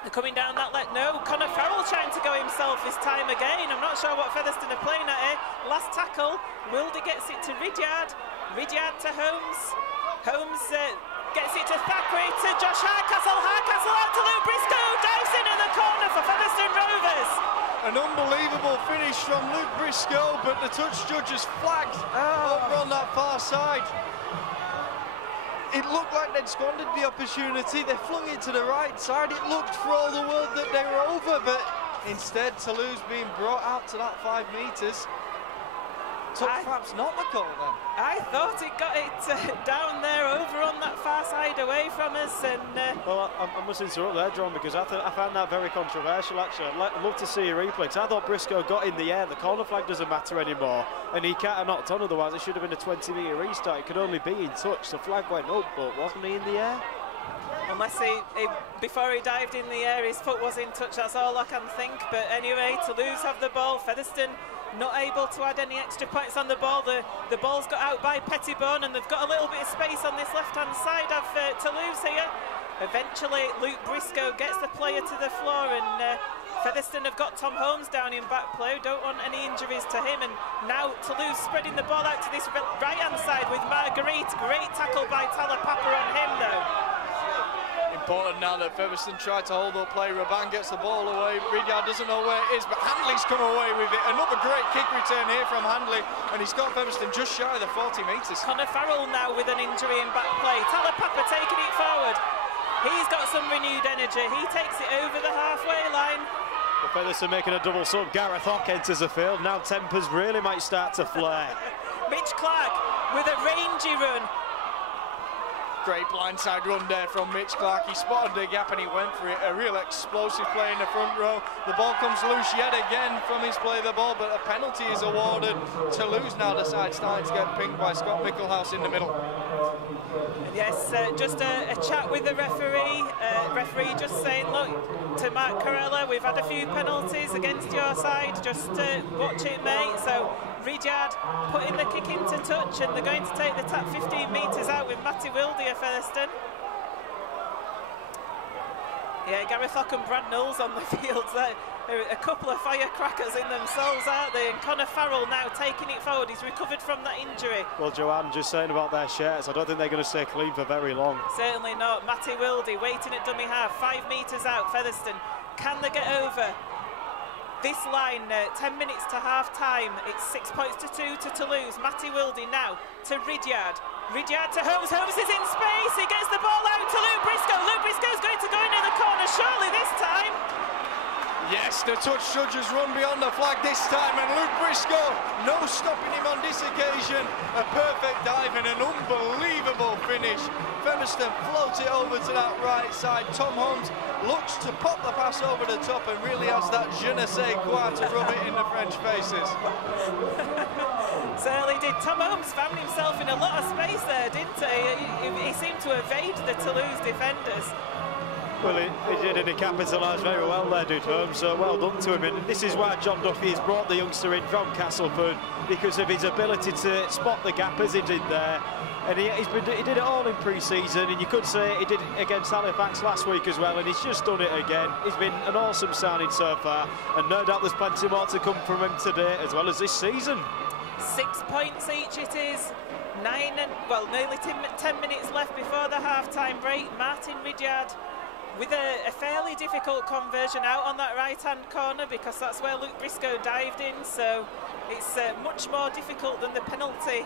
They're coming down that let. No, Conor Farrell trying to go himself this time again. I'm not sure what Featherstone are playing at here. Last tackle, Wildy gets it to Ridyard. Ridyard to Holmes. Holmes gets it to Thackeray, to Josh Hardcastle. Hardcastle out to Luke Briscoe. Dives in the corner for Featherstone Rovers. An unbelievable finish from Luke Briscoe, but the touch judge has flagged over on that far side. It looked like they'd squandered the opportunity. They flung it to the right side. It looked for all the world that they were over, but instead Toulouse being brought out to that 5 metres. Took perhaps not the call then. I thought it got it down there over on that far side away from us, and well, I must interrupt there, John, because I found that very controversial actually. I'd love to see a replay, because I thought Briscoe got in the air. The corner flag doesn't matter anymore, and he can't have knocked on, otherwise it should have been a 20-metre restart. It could only be in touch. The flag went up, but wasn't he in the air? Unless before he dived in the air, his foot was in touch, that's all I can think. But anyway, Toulouse have the ball. Featherstone not able to add any extra points on the ball. The ball's got out by Pettibone, and they've got a little bit of space on this left-hand side of Toulouse here. Eventually, Luke Briscoe gets the player to the floor, and Featherstone have got Tom Holmes down in back play. Don't want any injuries to him, and now Toulouse spreading the ball out to this right-hand side with Marguerite. Great tackle by Tyler Papper on him, though. Important now that Featherstone tried to hold up play. Raban gets the ball away. Ridyard doesn't know where it is, but Handley's come away with it. Another great kick return here from Handley, and he's got Featherstone just shy of the 40 metres. Conor Farrell now with an injury in back play. Tyler Papper taking it forward. He's got some renewed energy. He takes it over the halfway line. The Featherstone making a double sub. Gareth Hock enters the field. Now tempers really might start to flare. Mitch Clark with a rangy run. Great blindside run there from Mitch Clark. He spotted the gap and he went for it. A real explosive play in the front row. The ball comes loose yet again from his play of the ball, but a penalty is awarded. Toulouse now decides starting to get pinged by Scott Mickelhouse in the middle. Yes, just a chat with the referee. Referee just saying, look, to Mark Corella, we've had a few penalties against your side. Just watch it, mate. So Ridyard putting the kick into touch, and they're going to take the tap 15 metres out with Matty Wildy of Featherstone. Yeah, Gareth Hock and Brad Knowles on the field. They're a couple of firecrackers in themselves, aren't they? And Conor Farrell now taking it forward. He's recovered from that injury. Well, Joanne, just saying about their shirts, I don't think they're going to stay clean for very long. Certainly not. Matty Wildy waiting at dummy half, 5 metres out. Featherstone, can they get over this line? 10 minutes to half time. It's 6 points to 2 to Toulouse. Matty Wildy now to Ridyard. Ridyard to Holmes. Holmes is in space. He gets the ball out to Luke Briscoe. Luke Briscoe's going to go into the corner, surely this time. Yes, the touch judge has run beyond the flag this time, and Luke Briscoe, no stopping him on this occasion. A perfect dive and an unbelievable finish. Featherstone floats it over to that right side. Tom Holmes looks to pop the pass over the top and really has that je ne sais quoi to rub it in the French faces. Certainly did. Tom Holmes found himself in a lot of space there, didn't he? He seemed to evade the Toulouse defenders. Well, he did, and he capitalised very well there, did Holmes, so well done to him. And this is why John Duffy has brought the youngster in from Castleford, because of his ability to spot the gap as he did there. And he did it all in pre-season, and you could say he did it against Halifax last week as well, and he's just done it again. He's been an awesome signing so far, and no doubt there's plenty more to come from him today, as well as this season. 6 points each it is. Nearly 10 minutes left before the half-time break. Martin Ridyard with a fairly difficult conversion out on that right-hand corner, because that's where Luke Briscoe dived in, so it's much more difficult than the penalty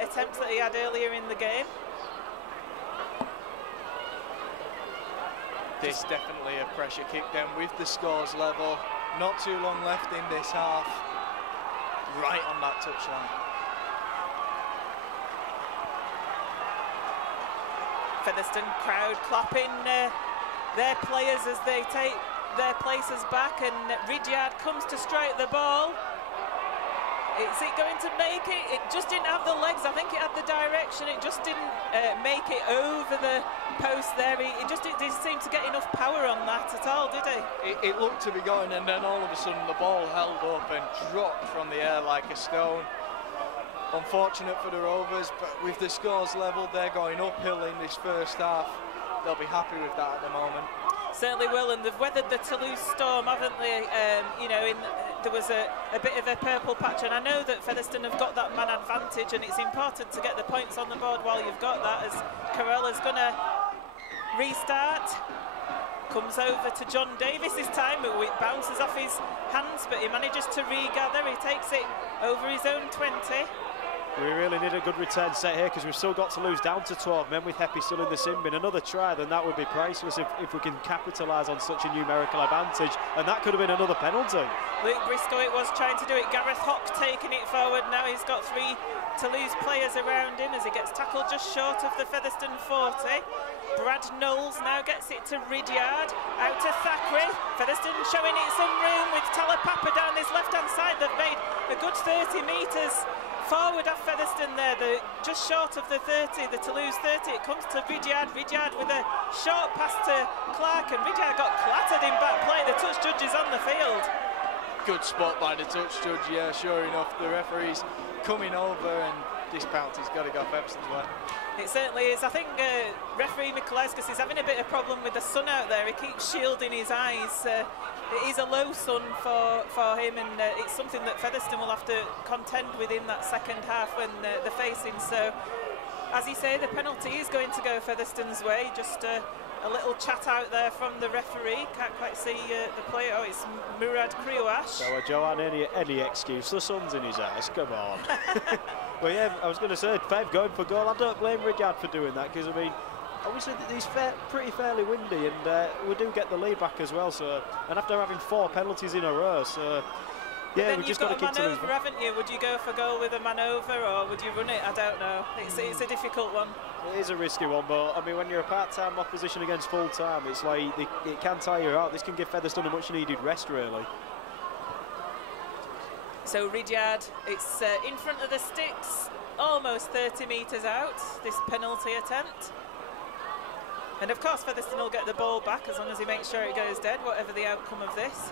attempt that he had earlier in the game. This definitely a pressure kick then with the scores level. Not too long left in this half. Right on that touchline. Featherstone crowd clapping their players as they take their places back, and Ridyard comes to strike the ball. Is it going to make it? It just didn't have the legs. I think it had the direction. It just didn't make it over the post there. It just didn't seem to get enough power on that at all, did he? It looked to be going, and then all of a sudden the ball held up and dropped from the air like a stone. Unfortunate for the Rovers, but with the scores level, they're going uphill in this first half. They'll be happy with that at the moment. Certainly will, and they've weathered the Toulouse storm, haven't they? You know, there was a bit of a purple patch, and I know that Featherstone have got that man advantage, and it's important to get the points on the board while you've got that, as Carella's going to restart. Comes over to John Davis this time, but it bounces off his hands, but he manages to regather. He takes it over his own 20. We really need a good return set here, because we've still got to lose down to 12 men with Heppy still in the sin bin. Another try, then that would be priceless if we can capitalise on such a numerical advantage, and that could have been another penalty. Luke Briscoe it was trying to do it. Gareth Hock taking it forward. Now he's got 3 Toulouse players around him as he gets tackled just short of the Featherstone 40. Brad Knowles now gets it to Ridyard, out to Thackeray. Featherstone showing it some room with Talapapa down this left-hand side. They've made a good 30 metres forward off Featherstone there, just short of the 30, the Toulouse 30. It comes to Ridyard. Ridyard with a short pass to Clark, and Ridyard got clattered in back play. The touch judge is on the field. Good spot by the touch judge, yeah, sure enough. The referee's coming over, and this penalty's got to go Featherstone's way. It certainly is. I think referee Mikolauskas is having a bit of problem with the sun out there. He keeps shielding his eyes. It is a low sun for him, and it's something that Featherstone will have to contend with in that second half when they're facing. So, as you say, the penalty is going to go Featherstone's way. Just a little chat out there from the referee. Can't quite see the player. Oh, it's Murad Kriouash. So, Joanne, any excuse. The sun's in his eyes. Come on. Well, yeah, I was going to say, Fev going for goal. I don't blame Ridyard for doing that, because, I mean, obviously he's pretty fairly windy, and we do get the lead back as well. So, and after having 4 penalties in a row, so yeah, we just got to keep to lose. You've got a man over, haven't you? Would you go for goal with a man over, or would you run it? I don't know. It's a difficult one. It is a risky one, but I mean, when you're a part-time opposition against full-time, it's like it can tire you out. This can give Featherstone a much-needed rest, really. So Ridyard, it's in front of the sticks, almost 30 metres out, this penalty attempt. And of course Featherstone will get the ball back as long as he makes sure it goes dead, whatever the outcome of this.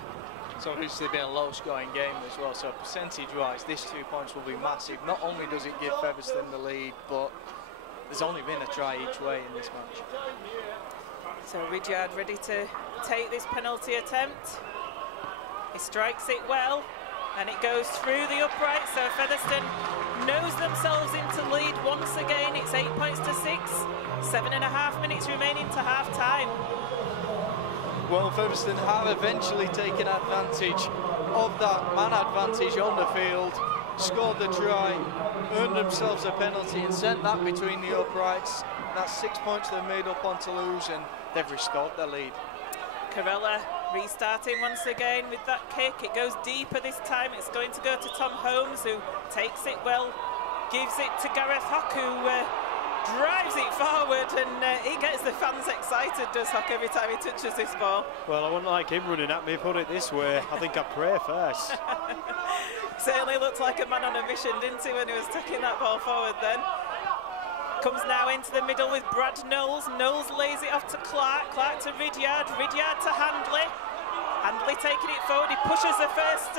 It's obviously been a low-scoring game as well, so percentage-wise, this 2 points will be massive. Not only does it give Featherstone the lead, but there's only been a try each way in this match. So Ridyard ready to take this penalty attempt. He strikes it well, and it goes through the upright, so Featherstone knows themselves into lead once again. It's 8 points to 6, 7.5 minutes remaining to half-time. Well, Featherstone have eventually taken advantage of that man advantage on the field, scored the try, earned themselves a penalty and sent that between the uprights. That's 6 points they've made up on Toulouse, and they've restored their lead. Carella Restarting once again with that kick. It goes deeper this time. It's going to go to Tom Holmes, who takes it well, gives it to Gareth Hock, who drives it forward, and he gets the fans excited, does Hock, every time he touches this ball. Well, I wouldn't like him running at me, put it this way. I think I'd pray first. Certainly looked like a man on a mission, didn't he, when he was taking that ball forward then. Comes now into the middle with Brad Knowles. Knowles lays it off to Clark. Clark to Ridyard. Ridyard to Handley. Handley taking it forward. He pushes the first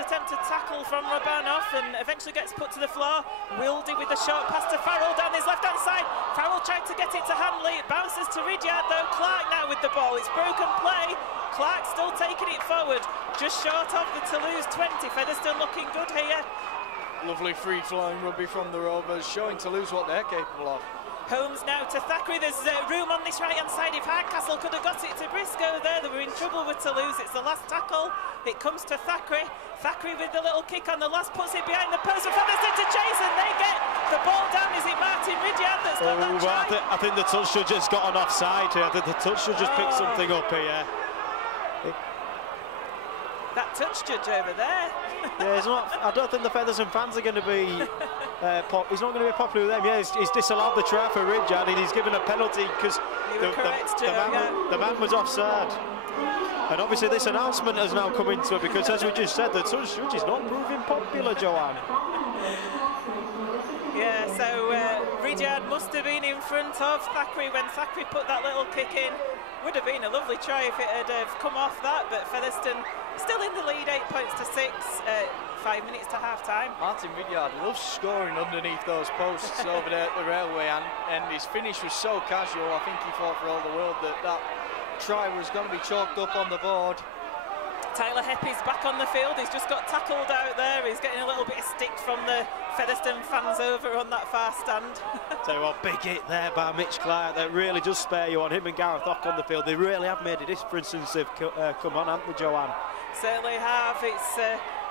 attempt to tackle from Robin off, and eventually gets put to the floor. Wildy with the short pass to Farrell down his left-hand side. Farrell tried to get it to Handley. It bounces to Ridyard though. Clark now with the ball. It's broken play. Clark still taking it forward, just short of the Toulouse 20. Featherstone looking good here. Lovely free-flowing rugby from the Rovers, showing Toulouse what they're capable of. Holmes now to Thackeray. There's room on this right-hand side. If Hardcastle could have got it to Briscoe there, they were in trouble with Toulouse. It's the last tackle. It comes to Thackeray. Thackeray with the little kick on the last, puts it behind the post for Featherstone to chase, and they get the ball down. Is it Martin Ridyard that's got that try? Well, I think the touch judge has got an offside here. I think the touch judge just picked something up here. That touch judge over there. Yeah, he's not. I don't think the Featherstone fans are going to be. He's not going to be popular with them. Yeah, he's disallowed the try for Ridyard, and he's given a penalty because the man was offside. And obviously, this announcement has now come into it because, as we just said, the touch judge is not proving popular, Joanne. Yeah, so Ridyard must have been in front of Thackeray when Thackeray put that little kick in. Would have been a lovely try if it had come off that, but Featherstone still in the lead, 8 points to 6, 5 minutes to half-time. Martin Ridyard loves scoring underneath those posts over there at the railway, and his finish was so casual. I think he thought for all the world that that try was going to be chalked up on the board. Tyler Heppy's back on the field. He's just got tackled out there. He's getting a little bit of stick from the Featherstone fans over on that far stand. Tell you what, big hit there by Mitch Clark that really does spare you on him and Gareth Hock on the field. They really have made a difference since they've come on, haven't they, Joanne? Certainly have. It's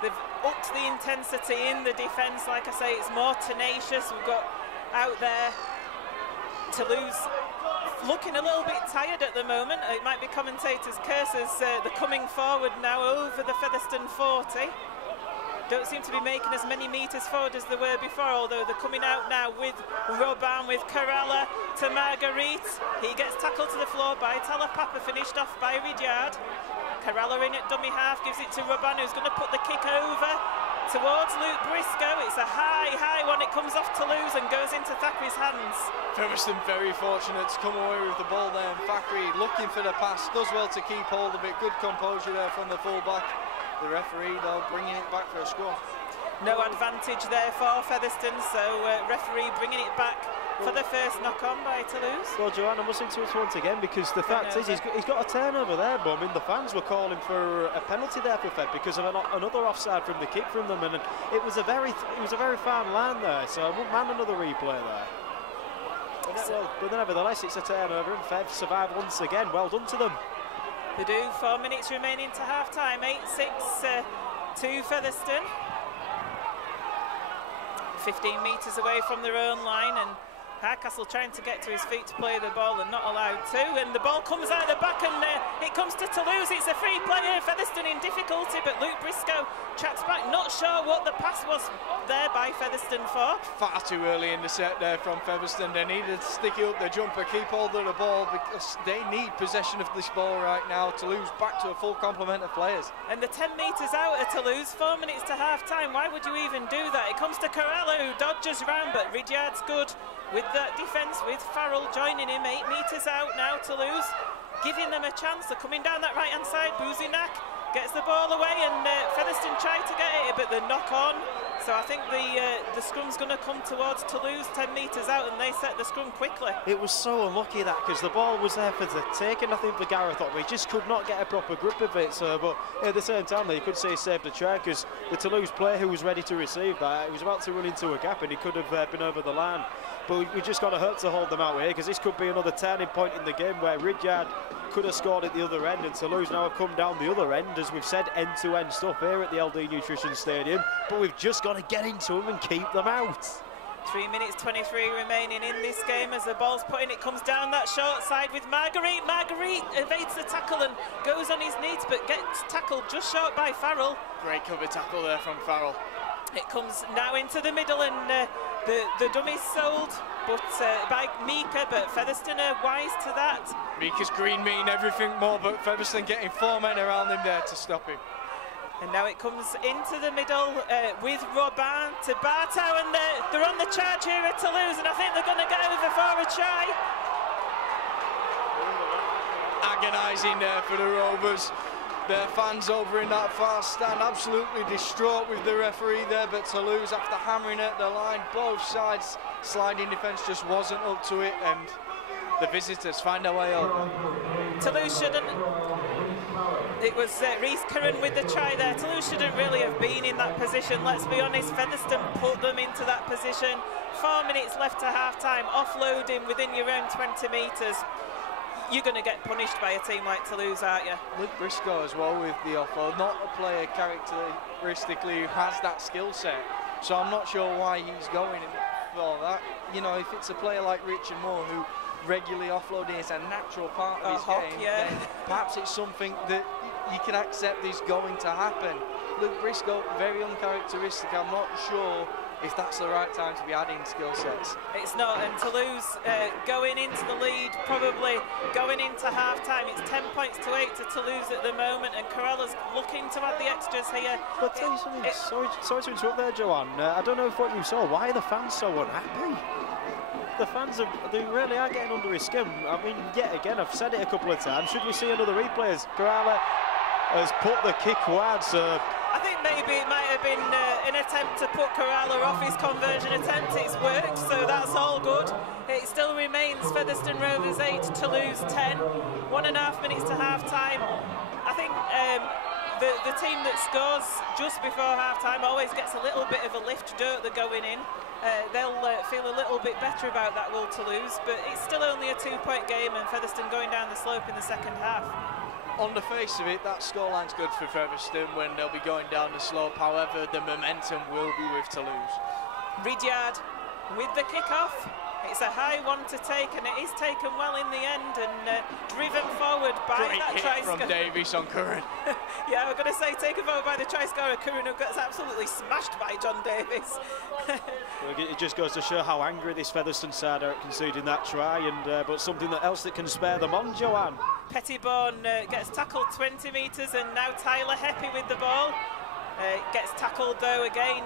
they've upped the intensity in the defence. Like I say, it's more tenacious. We've got out there Toulouse looking a little bit tired at the moment. It might be commentators' curses. They're coming forward now over the Featherstone 40. Don't seem to be making as many metres forward as they were before, although they're coming out now with Robin, with Caralla to Marguerite. He gets tackled to the floor by Talapapa, finished off by Ridyard. Caralla in at dummy half, gives it to Robin, who's going to put the kick over towards Luke Briscoe. It's a high one. It comes off Toulouse and goes into Thackeray's hands. Featherstone very fortunate to come away with the ball there. And Thackeray looking for the pass, does well to keep hold of it. Good composure there from the full-back. The referee, though, bringing it back for a scrum. No advantage there for Featherstone, so referee bringing it back for the first knock-on by Toulouse. Well, Joanne, I must interrupt once again because the fact is he's got a turnover there, but I mean, the fans were calling for a penalty there for Fed because of another offside from the kick from them, and it was a very fine line there, so I wouldn't mind another replay there. But nevertheless, it's a turnover, and Fed survived once again. Well done to them. They do. 4 minutes remaining to half-time. 8-6 to Featherstone. 15 metres away from their own line, and Hardcastle trying to get to his feet to play the ball and not allowed to, and the ball comes out the back, and it comes to Toulouse. It's a free play here. Featherstone in difficulty, but Luke Briscoe tracks back. Not sure what the pass was there by Featherstone for. Far too early in the set there from Featherstone. They needed to stick it up their jumper, keep hold of the ball, because they need possession of this ball right now. Toulouse back to a full complement of players. And the 10 metres out of Toulouse, 4 minutes to half-time. Why would you even do that? It comes to Caralla, who dodges round, but Ridyard's good with that defence, with Farrell joining him. 8 metres out now, Toulouse giving them a chance. They're coming down that right-hand side. Bouzinak gets the ball away, and Featherstone tried to get it, but the knock-on. So I think the scrum's going to come towards Toulouse, 10 metres out, and they set the scrum quickly. It was so unlucky that, because the ball was there for the taking, I think, for Gareth Hock. He just could not get a proper grip of it. So, but at the same time, you could say he saved a try, because the Toulouse player who was ready to receive that, he was about to run into a gap, and he could have been over the line. But we just got to hope to hold them out here, because this could be another turning point in the game where Ridyard could have scored at the other end, and Toulouse now have come down the other end, as we've said, end-to-end stuff here at the LD Nutrition Stadium. But we've just got to get into them and keep them out. 3 minutes 23 remaining in this game as the ball's put in. It comes down that short side with Marguerite. Marguerite evades the tackle and goes on his knees, but gets tackled just short by Farrell. Great cover tackle there from Farrell. It comes now into the middle, and the dummy's sold by Mika, but Featherstone are wise to that. Mika's green mean everything more, but Featherstone getting 4 men around him there to stop him. And now it comes into the middle with Robin to Bartow, and they're on the charge here at Toulouse, and I think they're going to get over for a try. Agonising there for the Rovers. Their fans over in that far stand absolutely distraught with the referee there, but Toulouse, after hammering at the line, both sides, sliding defence just wasn't up to it, and the visitors find their way over. Toulouse shouldn't. It was Reese Curran with the try there. Toulouse shouldn't really have been in that position, let's be honest. Featherstone put them into that position. 4 minutes left to half-time, offloading within your own 20 metres. You're going to get punished by a team like Toulouse, aren't you? Luke Briscoe as well with the offload, not a player characteristically who has that skill set. So I'm not sure why he's going for that. You know, if it's a player like Richard Moore who regularly offloading is a natural part of his game, yeah. then perhaps it's something that you can accept is going to happen. Luke Briscoe, very uncharacteristic. I'm not sure if that's the right time to be adding skill sets. It's not, and Toulouse going into the lead, probably going into half-time. It's 10 points to 8 to Toulouse at the moment, and Corella's looking to add the extras here. But tell you something, sorry to interrupt there, Joanne. I don't know if what you saw, why are the fans so unhappy? The fans they really are getting under his skin. I mean, yet again, I've said it a couple of times. Should we see another replay as Corella has put the kick wide? So I think maybe it might have been an attempt to put Corella off his conversion attempt. It's worked, so that's all good. It still remains Featherstone Rovers 8, Toulouse 10. 1.5 minutes to half-time. I think the team that scores just before half-time always gets a little bit of a lift, don't they, going in. They'll feel a little bit better about that, will Toulouse, but it's still only a 2-point game, and Featherstone going down the slope in the second half. On the face of it, that scoreline's good for Featherstone when they'll be going down the slope. However, the momentum will be with Toulouse. Ridyard with the kick-off. It's a high one to take, and it is taken well in the end, and driven forward by Great that hit try from Davies on Curran. Yeah, I was going to say taken forward by the try scorer Curran, who gets absolutely smashed by John Davies. it just goes to show how angry this Featherstone side are at conceding that try, and but something else that can spare them on, Joanne. Pettybourne gets tackled 20 metres, and now Tyler Heppy with the ball. Gets tackled though again,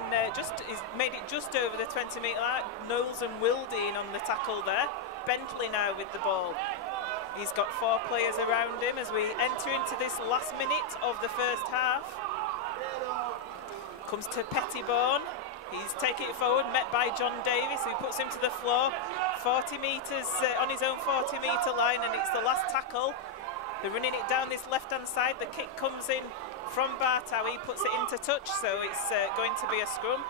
he's made it just over the 20-metre line. Knowles and Wildine on the tackle there. Bentley now with the ball. He's got 4 players around him as we enter into this last minute of the first half. Comes to Pettybourne. He's taking it forward, met by John Davies, who puts him to the floor. 40 metres on his own 40-metre line, and it's the last tackle. They're running it down this left-hand side. The kick comes in from Bartow. He puts it into touch, so it's going to be a scrum.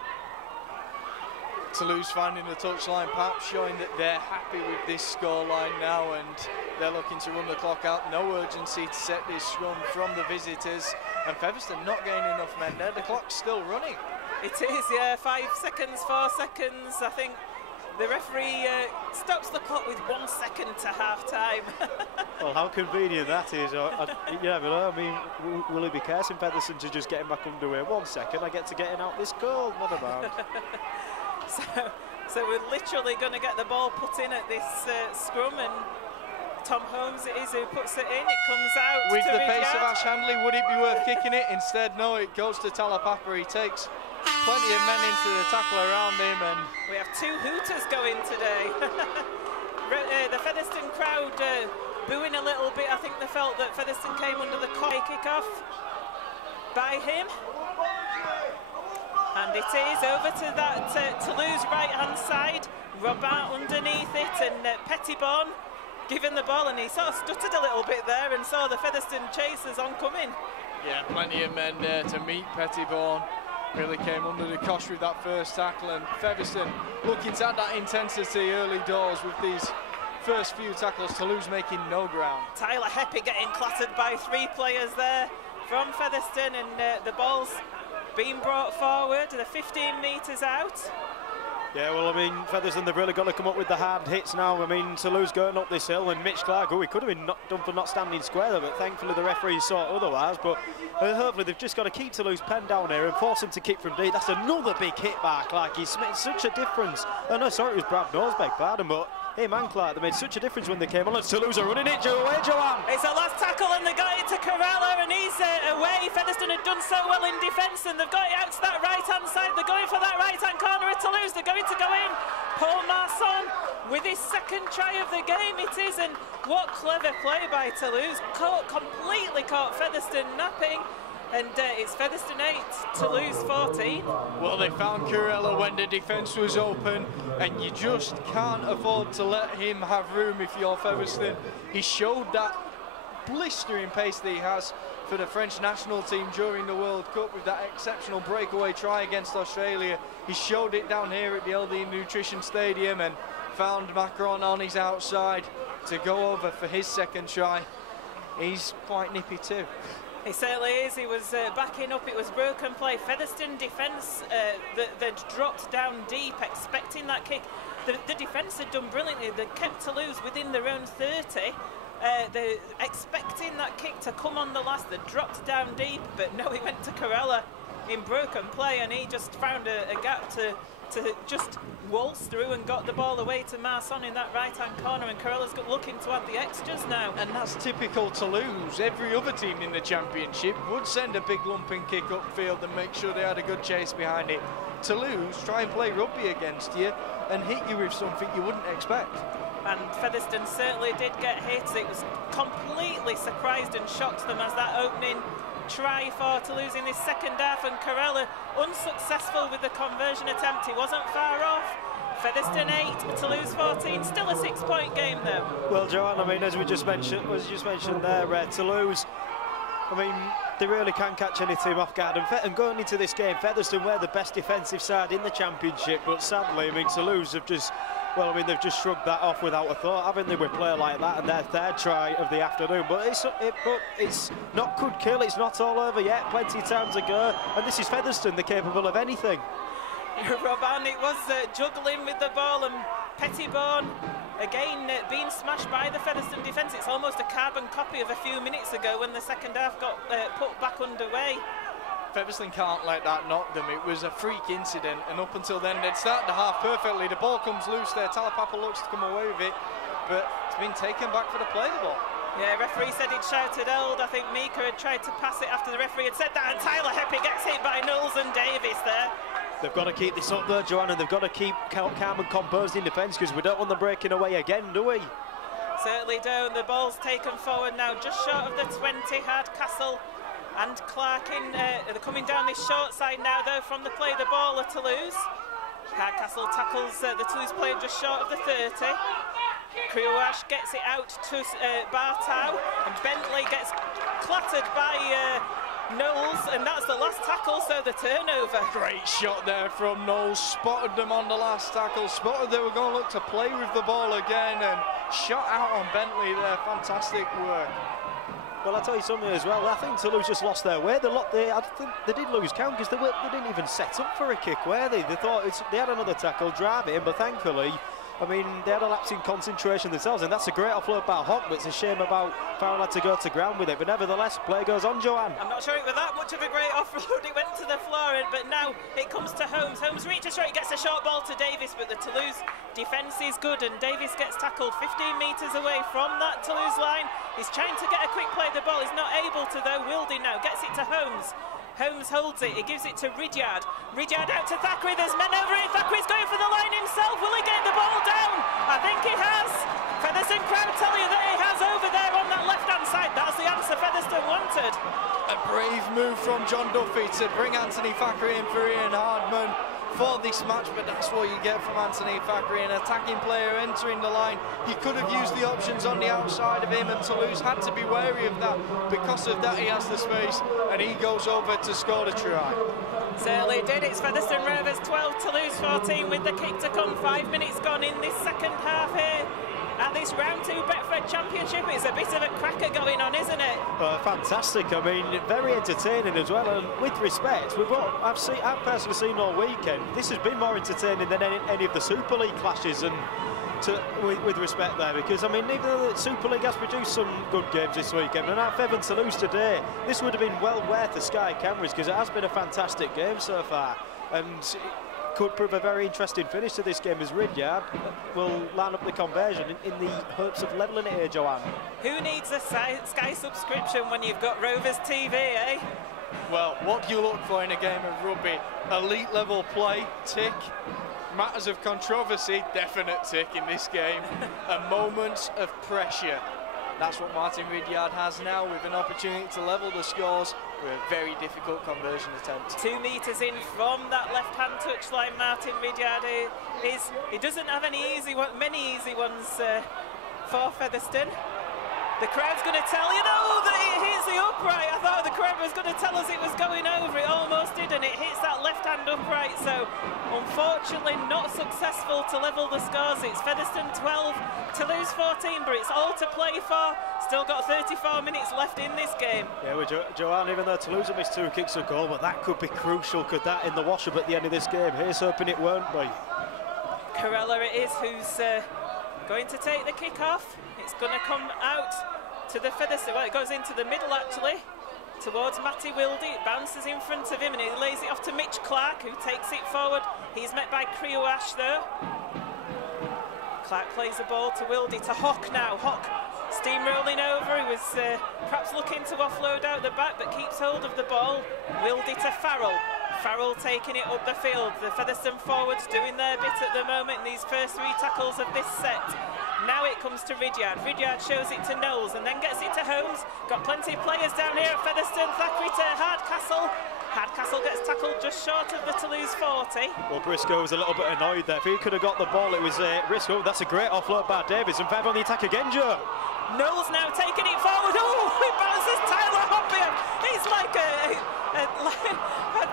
Toulouse finding the touchline, perhaps showing that they're happy with this scoreline now, and they're looking to run the clock out. No urgency to set this scrum from the visitors, and Featherstone not getting enough men there. The clock's still running. It is, yeah. 5 seconds, 4 seconds. I think the referee stops the clock with 1 second to half-time. Well, how convenient that is. Yeah, but I mean, will he be cursing Featherstone to just get him back underway? 1 second, I get to get him out this goal. What about? So we're literally going to get the ball put in at this scrum, and Tom Holmes it is who puts it in. It comes out with to the Ridyard. pace of Ash Handley, would it be worth kicking it? Instead, no, it goes to Talapapa. He takes plenty of men into the tackle around him, and we have 2 hooters going today. The Featherstone crowd booing a little bit. I think they felt that Featherstone came under the kick-off by him. And it is over to that Toulouse right-hand side. Robin underneath it, and Pettybourne giving the ball, and he sort of stuttered a little bit there and saw the Featherstone chasers oncoming. Yeah, plenty of men there to meet Pettybourne. Really came under the cosh with that first tackle, and Featherstone looking to add that intensity early doors with these first few tackles. Toulouse making no ground. Tyler Heppy getting clattered by 3 players there from Featherstone, and the ball's being brought forward. They're 15 metres out. Yeah, well, I mean, Featherstone, they've really got to come up with the hard hits now. I mean, Toulouse going up this hill, and Mitch Clark, he could have been done for not standing square there, but thankfully the referee saw it otherwise. But hopefully they've just got to keep Toulouse pen down here and force him to kick from deep. That's another big hit back, like he's made such a difference. Oh no, sorry, it was Brad Knowles, beg pardon, but him and Clark, they made such a difference when they came on. And Toulouse are running it away, Joanne. It's a last tackle, and they got it to Corella, and he's away. Featherstone had done so well in defence, and they've got it out to that right-hand side. They're going for that right-hand corner of Toulouse. They're going to go in. Paul Marson with his second try of the game, it is, and what clever play by Toulouse. Completely caught Featherstone napping. And it's Featherstone 8, Toulouse 14. Well, they found Corella when the defence was open, and you just can't afford to let him have room if you're Featherstone. He showed that blistering pace that he has for the French national team during the World Cup with that exceptional breakaway try against Australia. He showed it down here at the LD Nutrition Stadium and found Macron on his outside to go over for his second try. He's quite nippy too. He certainly is. He was backing up. It was broken play. Featherstone defence, they'd dropped down deep, expecting that kick. The defence had done brilliantly. They kept Toulouse within their own 30. They're expecting that kick to come on the last. They dropped down deep, but no, he went to Corella in broken play, and he just found a gap to just waltz through and got the ball away to Marson in that right-hand corner, and Corella's looking to add the extras now. And that's typical Toulouse. Every other team in the championship would send a big lumping kick upfield and make sure they had a good chase behind it. Toulouse try and play rugby against you and hit you with something you wouldn't expect. And Featherstone certainly did get hit. It was completely surprised and shocked them as that opening try for Toulouse in this second half, and Corella unsuccessful with the conversion attempt. He wasn't far off. Featherstone 8, Toulouse 14. Still a 6-point game though. Well, Joanne, I mean, as you just mentioned there, Toulouse, I mean, they really can catch any team off guard. And going into this game, Featherstone were the best defensive side in the championship, but sadly, I mean, Toulouse have just, well, I mean, they've just shrugged that off without a thought, haven't they, with play like that and their third try of the afternoon. But it's not could kill, it's not all over yet, plenty of time to go. And this is Featherstone, they're capable of anything. Robin, it was juggling with the ball, and Pettibone again being smashed by the Featherstone defence. It's almost a carbon copy of a few minutes ago when the second half got put back underway. Featherstone can't let that knock them. It was a freak incident, and up until then they'd start the half perfectly. The ball comes loose there. Talapapa looks to come away with it, but it's been taken back for the play the ball. Yeah, referee said he'd shouted hold. I think Mika had tried to pass it after the referee had said that, and Tyler Heppy gets hit by Knowles and Davis there. They've got to keep this up though, Joanna. They've got to keep calm and composed in defence, because we don't want them breaking away again, do we? Certainly don't. The ball's taken forward now, just short of the 20. Hardcastle and Clark they're coming down this short side now though from the play the ball at Toulouse. Hardcastle tackles the Toulouse player just short of the 30. Kriouash gets it out to Bartow, and Bentley gets clattered by Knowles, and that's the last tackle, so the turnover. Great shot there from Knowles, spotted them on the last tackle, spotted they were going to look to play with the ball again, and shot out on Bentley there. Fantastic work. Well, I'll tell you something as well. I think Toulouse just lost their way. I think they did lose count, because they didn't even set up for a kick, were they? They thought they had another tackle, drive it in, but thankfully, I mean, they had a lapse in concentration themselves, and that's a great offload by Hock, but it's a shame about Farrell had to go to ground with it. But nevertheless, play goes on, Joanne. I'm not sure it was that much of a great offload. It went to the floor, but now it comes to Holmes. Holmes reaches right, gets a short ball to Davis, but the Toulouse defence is good, and Davis gets tackled 15 metres away from that Toulouse line. He's trying to get a quick play. The ball is not able to, though. Wildy now gets it to Holmes. Holmes holds it, he gives it to Ridyard. Ridyard out to Thackeray, there's men over it. Thackeray's going for the line himself. Will he get the ball down? I think he has. Featherstone crowd tell you that he has over there on that left-hand side. That's the answer Featherstone wanted. A brave move from John Duffy to bring Anthony Thackeray in for Ian Hardman for this match, but that's what you get from Anthony Thackeray, an attacking player entering the line. He could have used the options on the outside of him, and Toulouse had to be wary of that. Because of that, he has the space, and he goes over to score the try. Certainly did. It's Featherstone Rovers 12, Toulouse 14 with the kick to come. 5 minutes gone in this second half here at this round 2 Betfred Championship. It's a bit of a cracker going on, isn't it? Fantastic. I mean, very entertaining as well. And with respect, with what I've personally seen all weekend, this has been more entertaining than any of the Super League clashes. And with respect there, because I mean, even though the Super League has produced some good games this weekend, and at Featherstone Toulouse today, this would have been well worth the Sky cameras, because it has been a fantastic game so far, and it could prove a very interesting finish to this game as Ridyard will line up the conversion in the hopes of levelling it here, Joanne. Who needs a Sky subscription when you've got Rovers TV, eh? Well, what do you look for in a game of rugby? Elite level play, tick. Matters of controversy, definite tick in this game. And moments of pressure. That's what Martin Ridyard has now, with an opportunity to level the scores with a very difficult conversion attempt. 2 metres in from that left-hand touchline, Martin Ridyard he doesn't have many easy ones for Featherstone. The crowd's going to tell you, no, that it hits the upright. I thought the crowd was going to tell us it was going over. It almost did, and it hits that left-hand upright. So, unfortunately, not successful to level the scores. It's Featherstone 12, Toulouse 14, but it's all to play for. Still got 34 minutes left in this game. Yeah, with Joanne, even though Toulouse have missed 2 kicks of goal, but that could be crucial. Could that in the wash-up at the end of this game? Here's hoping it won't be. Corella it is who's going to take the kick off. It's going to come out to the Featherstone. Well, it goes into the middle actually, towards Matty Wildy. It bounces in front of him and he lays it off to Mitch Clark, who takes it forward. He's met by Creo Ash though. Clark plays the ball to Wildy, to Hock now. Hock steamrolling over. He was perhaps looking to offload out the back, but keeps hold of the ball. Wildy to Farrell. Farrell taking it up the field. The Featherstone forwards doing their bit at the moment in these first 3 tackles of this set. Now it comes to Ridyard. Ridyard shows it to Knowles and then gets it to Holmes. Got plenty of players down here at Featherstone. Thackeray to Hardcastle. Hardcastle gets tackled just short of the Toulouse 40. Well, Briscoe was a little bit annoyed there. If he could have got the ball, it was Briscoe. That's a great offload by Davis. And 5 on the attack again, Joe. Knowles now taking it forward. Oh, it bounces Tyler Hoppy. He's like a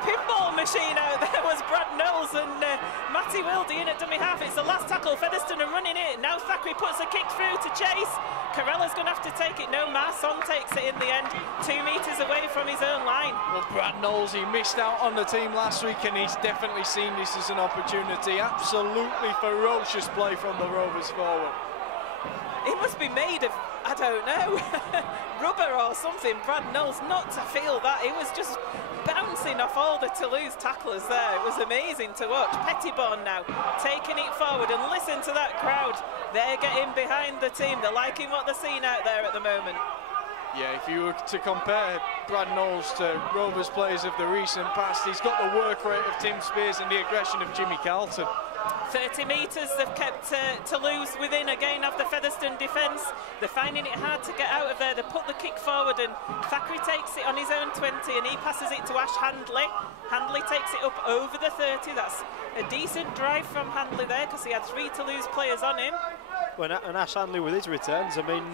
pinball machine out there was Brad Knowles, and Matty Wildy in at dummy half. It's the last tackle. Featherstone are running it. Now Thackeray puts a kick through to chase. Carella's going to have to take it. No, Marson takes it in the end. 2 metres away from his own line. Well, Brad Knowles, he missed out on the team last week and he's definitely seen this as an opportunity. Absolutely ferocious play from the Rovers forward. It must be made of, I don't know, rubber or something. Brad Knowles, not to feel that. It was just bouncing off all the Toulouse tacklers there. It was amazing to watch. Pettibone now taking it forward, and listen to that crowd. They're getting behind the team. They're liking what they're seeing out there at the moment. Yeah, if you were to compare Brad Knowles to Rovers players of the recent past, he's got the work rate of Tim Spears and the aggression of Jimmy Carlton. 30 metres they've kept Toulouse within again of the Featherstone defence. They're finding it hard to get out of there. They put the kick forward and Thackeray takes it on his own 20 and he passes it to Ash Handley. Handley takes it up over the 30. That's a decent drive from Handley there because he had 3 Toulouse players on him. And Ash Handley with his returns, I mean,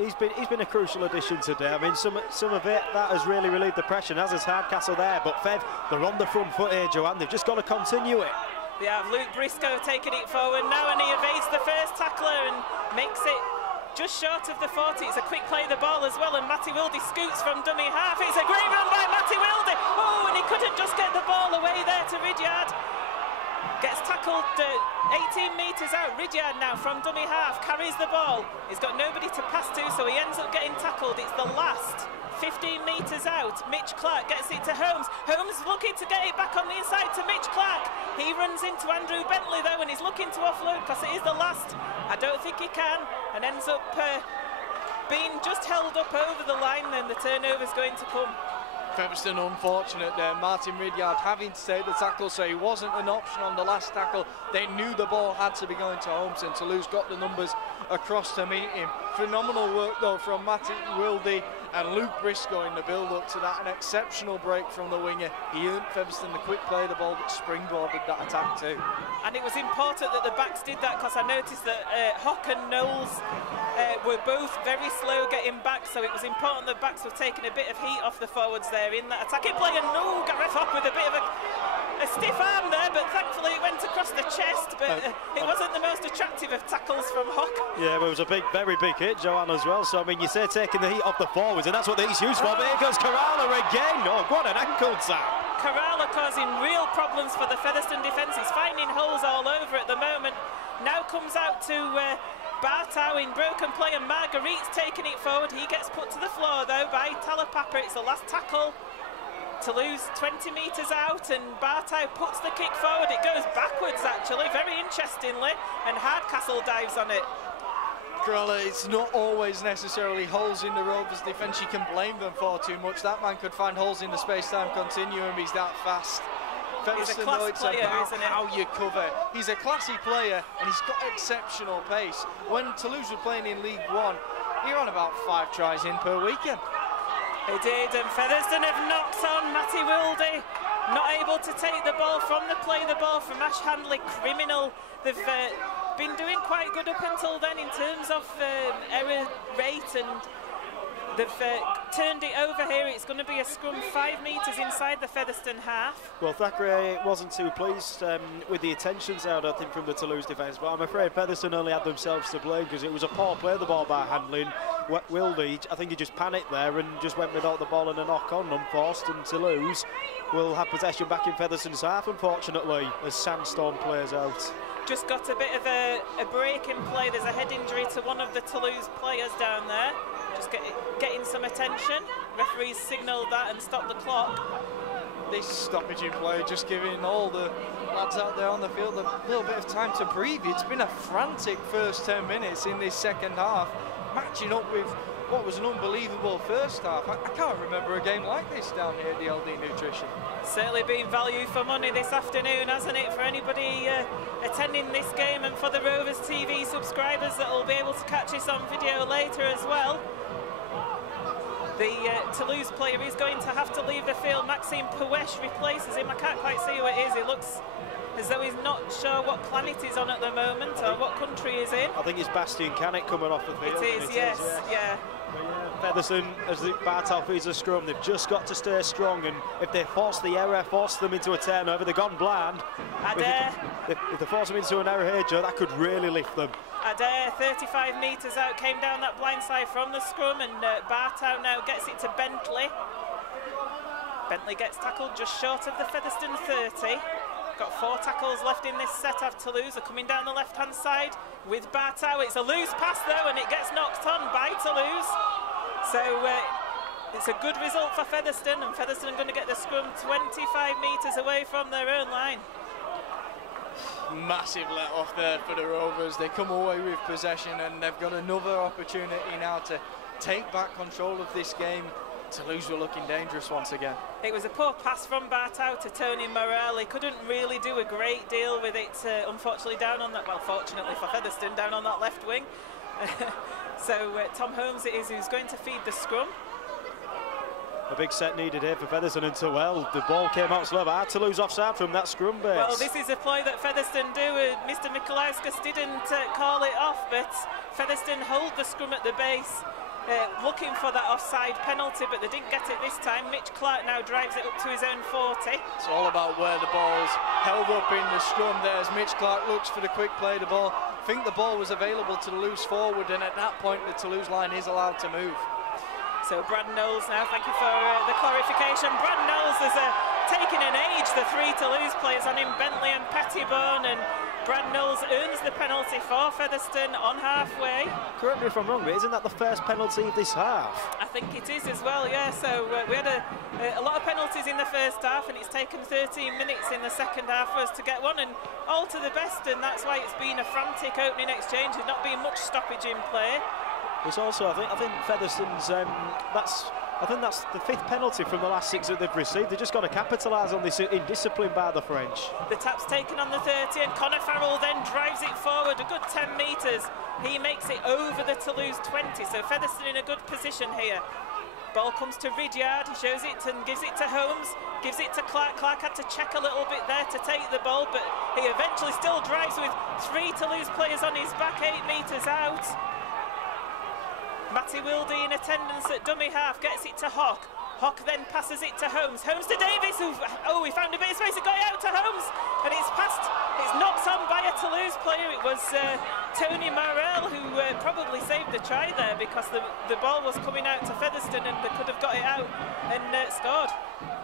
he's been a crucial addition today. I mean, some of it, that has really relieved the pressure, as has Hardcastle there. But Fev, they're on the front foot here, Joanne. They've just got to continue it. They have Luke Briscoe taking it forward now, and he evades the first tackler and makes it just short of the 40. It's a quick play of the ball as well, and Matty Wildy scoots from dummy half. It's a great run by Matty Wildy. Oh, and he couldn't just get the ball away there to Ridyard. Gets tackled 18 metres out. Ridyard now from dummy half carries the ball. He's got nobody to pass to, so he ends up getting tackled. It's the last 15 metres out. Mitch Clark gets it to Holmes. Holmes looking to get it back on the inside to Mitch Clark. He runs into Andrew Bentley though, and he's looking to offload because it is the last. I don't think he can, and ends up being just held up over the line. Then the turnover's going to come. Featherstone unfortunate there. Martin Ridyard having to take the tackle, so he wasn't an option on the last tackle. They knew the ball had to be going to Holmes, and Toulouse got the numbers across to meet him. Phenomenal work though from Matty Wildy and Luke Briscoe in the build-up to that. An exceptional break from the winger. He earned Featherstone the quick play of the ball that springboarded that attack too. And it was important that the backs did that because I noticed that Hock and Knowles were both very slow getting back, so it was important the backs were taking a bit of heat off the forwards there in that attacking play. And no, Gareth Hock with a bit of a stiff arm there, but thankfully it went across the chest, but it wasn't the most attractive of tackles from Hock. Yeah, but it was a very big hit, Joanne, as well. So, I mean, you say taking the heat off the forwards, and that's what he's used for. But here goes Kerala again. Oh, what an ankle tap. Kerala causing real problems for the Featherstone defence. He's finding holes all over at the moment. Now comes out to Bartow in broken play, and Marguerite's taking it forward. He gets put to the floor, though, by Talapapa. It's the last tackle. Toulouse 20 metres out, and Bartow puts the kick forward. It goes backwards, actually, very interestingly, and Hardcastle dives on it. Kerala, it's not always necessarily holes in the Rovers' defence you can blame them for too much. That man could find holes in the space-time continuum. He's that fast. He's a class player, isn't it? How you cover. He's a classy player, and he's got exceptional pace. When Toulouse were playing in League One, he ran about 5 tries in per weekend. He did, and Featherstone have knocked on Matty Wildy, not able to take the ball from the play, the ball from Ash Handley, criminal. They've been doing quite good up until then in terms of error rate, and they've turned it over here. It's going to be a scrum 5 metres inside the Featherstone half. Well, Thackeray wasn't too pleased with the attentions out, I think, from the Toulouse defence, but I'm afraid Featherstone only had themselves to blame because it was a poor play, the ball by Handling. Wildy, I think he just panicked there and just went without the ball and a knock-on unforced, and Toulouse will have possession back in Featherstone's half, unfortunately, as Sandstorm plays out. Just got a bit of a break in play. There's a head injury to one of the Toulouse players down there. Just getting some attention. Referees signalled that and stopped the clock. This stoppage in play just giving all the lads out there on the field a little bit of time to breathe. It's been a frantic first 10 minutes in this second half, matching up with what was an unbelievable first half. I can't remember a game like this down here at the LD Nutrition. Certainly been value for money this afternoon, hasn't it, for anybody attending this game, and for the Rovers TV subscribers that will be able to catch this on video later as well. The Toulouse player is going to have to leave the field. Maxime Pouesh replaces him. I can't quite see who it is. It looks as though he's not sure what planet he's on at the moment or what country he's in. I think it's Bastien Canuck coming off the field. It is, yes, yeah. Featherstone, as the Bartow feeds the scrum, they've just got to stay strong, and if they force the error, force them into a turnover, they've gone bland. If they force them into an error here, Joe, that could really lift them. Adair, 35 metres out, came down that blind side from the scrum, and Bartow now gets it to Bentley. Bentley gets tackled just short of the Featherstone 30. Got 4 tackles left in this set of Toulouse. Are coming down the left-hand side with Bartow. It's a loose pass, though, and it gets knocked on by Toulouse. So it's a good result for Featherstone, and Featherstone are going to get the scrum 25 metres away from their own line. Massive let off there for the Rovers. They come away with possession, and they've got another opportunity now to take back control of this game. Toulouse were looking dangerous once again. It was a poor pass from Bartow to Tony Morel. He couldn't really do a great deal with it, unfortunately down on that, well, fortunately for Featherstone, down on that left wing. So Tom Holmes it is who's going to feed the scrum. A big set needed here for Featherstone, and well, the ball came out slow, but had to lose offside from that scrum base. Well, this is a play that Featherstone do. Mr. Mikolauskas didn't call it off, but Featherstone hold the scrum at the base, looking for that offside penalty, but they didn't get it this time. Mitch Clark now drives it up to his own 40. It's all about where the ball's held up in the scrum there as Mitch Clark looks for the quick play. The ball, I think the ball was available to the loose forward, and at that point the Toulouse line is allowed to move. So Brad Knowles now, thank you for the clarification. Brad Knowles has taken an age, the 3 Toulouse players on him, Bentley and Pettibone, and Brad Knowles earns the penalty for Featherstone on halfway. Correct me if I'm wrong, but isn't that the first penalty of this half? I think it is as well, yeah. So we had a lot of penalties in the first half, and it's taken 13 minutes in the second half for us to get one, and all to the best, and that's why it's been a frantic opening exchange. There's not been much stoppage in play. It's also, I think Featherstone's, I think that's the 5th penalty from the last 6 that they've received. They've just got to capitalise on this indiscipline by the French. The tap's taken on the 30, and Conor Farrell then drives it forward a good 10 metres. He makes it over the Toulouse 20, so Featherstone in a good position here. Ball comes to Ridyard, he shows it and gives it to Holmes, gives it to Clark. Clark had to check a little bit there to take the ball, but he eventually still drives with 3 Toulouse players on his back, 8 metres out. Matty Wilde in attendance at dummy half, gets it to Hock. Hock then passes it to Holmes. Holmes to Davis, who, he found a bit of space, it got out to Holmes, and it's passed, it's knocked on by a Toulouse player. It was Tony Morel who probably saved the try there, because the ball was coming out to Featherstone and they could have got it out and scored.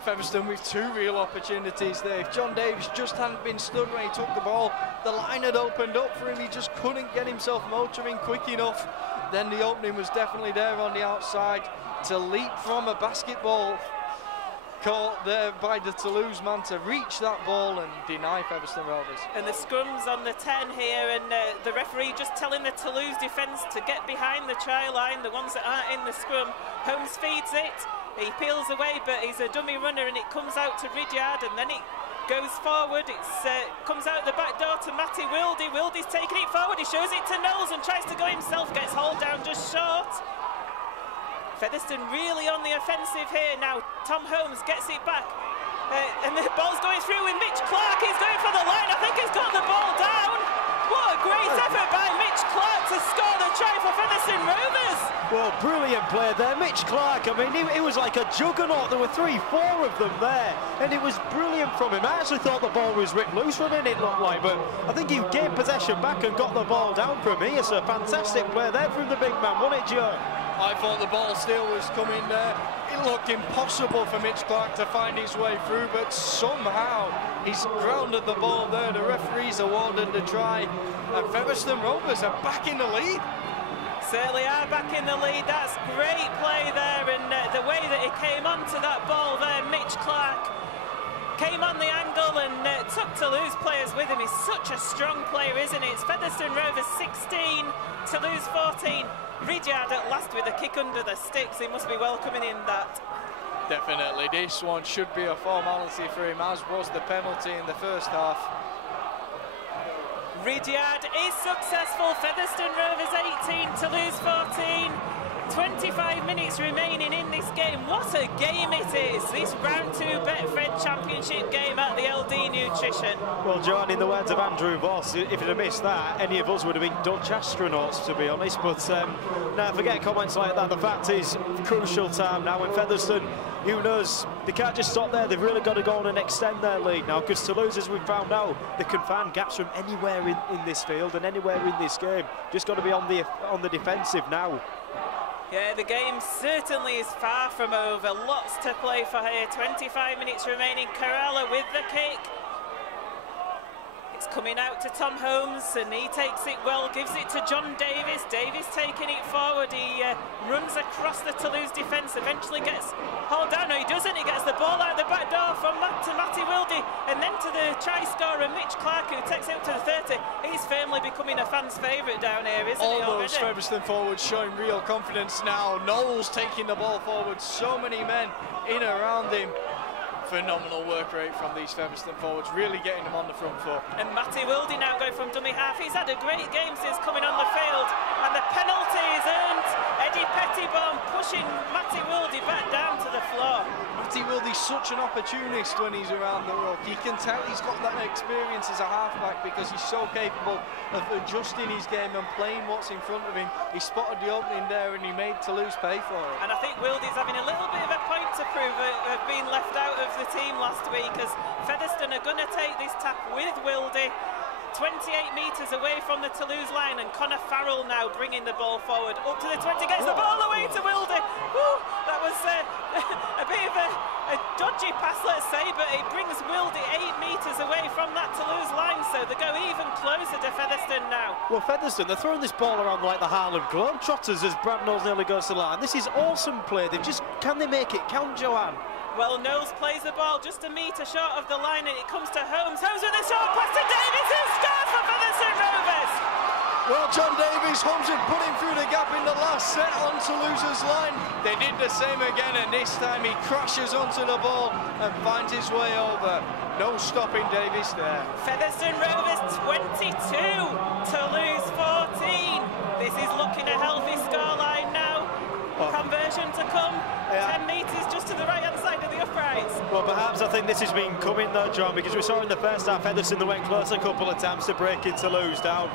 Featherstone with 2 real opportunities there. If John Davis just hadn't been stood when he took the ball, the line had opened up for him. He just couldn't get himself motoring quick enough. Then the opening was definitely there on the outside to leap from a basketball caught there by the Toulouse man to reach that ball and deny Featherstone Rovers. And the scrum's on the 10 here, and the referee just telling the Toulouse defence to get behind the try line, the ones that aren't in the scrum. Holmes feeds it, he peels away, but he's a dummy runner, and it comes out to Ridyard, and then it goes forward. It comes out the back door to Matty Wilde. Wilde's taking it forward, he shows it to Knowles and tries to go himself, gets hauled down just short. Featherstone really on the offensive here now. Tom Holmes gets it back, and the ball's going through with Mitch Clark. He's going for the line. I think he's got the ball down. What a great effort by Mitch Clark to score the try for Featherstone Rovers. Well, brilliant play there, Mitch Clark. I mean, he was like a juggernaut. There were 3, 4 of them there, and it was brilliant from him. I actually thought the ball was ripped loose from him, it looked like, but I think he gained possession back and got the ball down from here. So fantastic play there from the big man, wasn't it, Joe? I thought the ball still was coming there. It looked impossible for Mitch Clark to find his way through, but somehow he's grounded the ball there. The referees awarded the try, and Featherstone Rovers are back in the lead. Certainly are back in the lead. That's great play there, and the way that he came onto that ball there, Mitch Clark came on the angle and took Toulouse players with him. He's such a strong player, isn't he? It's Featherstone Rovers 16, Toulouse 14. Ridyard at last with a kick under the sticks. He must be welcoming in that. Definitely, this one should be a formality for him, as was the penalty in the first half. Ridyard is successful. Featherstone Rovers 18, Toulouse 14. 25 minutes remaining in this game. What a game it is, this round 2 Betfred Championship game at the LD Nutrition. Well, John, in the words of Andrew Voss, if you'd have missed that, any of us would have been Dutch astronauts, to be honest. But now, forget comments like that. The fact is, crucial time now, and Featherstone, who knows, they can't just stop there. They've really got to go on and extend their lead now, because Toulouse, as we've found out, they can find gaps from anywhere in this field and anywhere in this game. Just got to be on the defensive now. Yeah, the game certainly is far from over. Lots to play for here. 25 minutes remaining. Corella with the kick. It's coming out to Tom Holmes, and he takes it well, gives it to John Davis. Davis taking it forward. He runs across the Toulouse defence, eventually gets hauled down. No, he doesn't. He gets the ball out the back door from to Matty Wilde, and then to the try scorer, Mitch Clark, who takes it up to the 30. He's firmly becoming a fan's favourite down here, isn't he? All those Featherstone forwards showing real confidence now. Knowles taking the ball forward. So many men in around him. Phenomenal work rate from these Featherstone forwards, really getting them on the front foot. And Matty Wilde now going from dummy half. He's had a great game since coming on the field, and the penalty is earned. Eddie Pettibone pushing Matty Wilde back down to the floor. Matty Wilde's such an opportunist when he's around the ruck. You can tell he's got that experience as a halfback, because he's so capable of adjusting his game and playing what's in front of him. He spotted the opening there and he made Toulouse pay for it. And I think Wilde's having a little bit of a point to prove of being left out of the team last week, as Featherstone are going to take this tap with Wilde. 28 metres away from the Toulouse line, and Connor Farrell now bringing the ball forward up to the 20, gets the ball away to Wilde. Woo, that was a bit of a dodgy pass, let's say, but it brings Wilde 8 metres away from that Toulouse line, so they go even closer to Featherstone now. Well, Featherstone, they're throwing this ball around like the Harlem Globetrotters as Brad Knowles nearly goes to the line. This is awesome play. Can they make it count, Joanne? Well, Knowles plays the ball just a metre short of the line, and it comes to Holmes. Holmes with a short pass to Davis, who scores for Featherstone Rovers. Well, John Davis, Holmes had put him through the gap in the last set on Toulouse's line. They did the same again, and this time he crashes onto the ball and finds his way over. No stopping Davis there. Featherstone Rovers 22, Toulouse 14. This is looking a healthy scoreline now. Conversion to come, 10 metres just to the right-hand side of the uprights. Well, perhaps I think this has been coming though, John, because we saw in the first half Featherstone that went close a couple of times to breaking Toulouse down.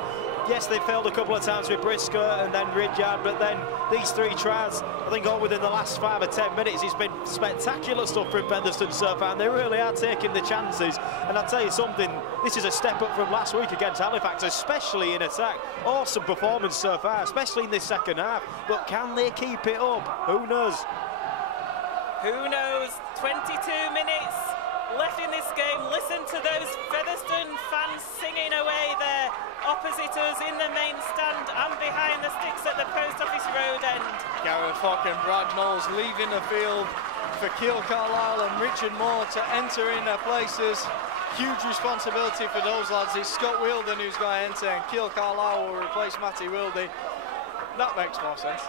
yes, they failed a couple of times with Briscoe and then Ridyard, but then these 3 tries, I think all within the last 5 or 10 minutes, it's been spectacular stuff from Featherstone so far, and they really are taking the chances. And I'll tell you something, this is a step up from last week against Halifax, especially in attack. Awesome performance so far, especially in this second half, but can they keep it up? Who knows? Who knows? 22 minutes left in this game. Listen to those Featherstone fans singing away there opposite us in the main stand and behind the sticks at the Post Office Road end. Gareth Fock and Brad Knowles leaving the field for Keil Carlisle and Richard Moore to enter in their places. Huge responsibility for those lads. It's Scott Wielden who's going to enter, and Keil Carlisle will replace Matty Wildy. That makes more sense.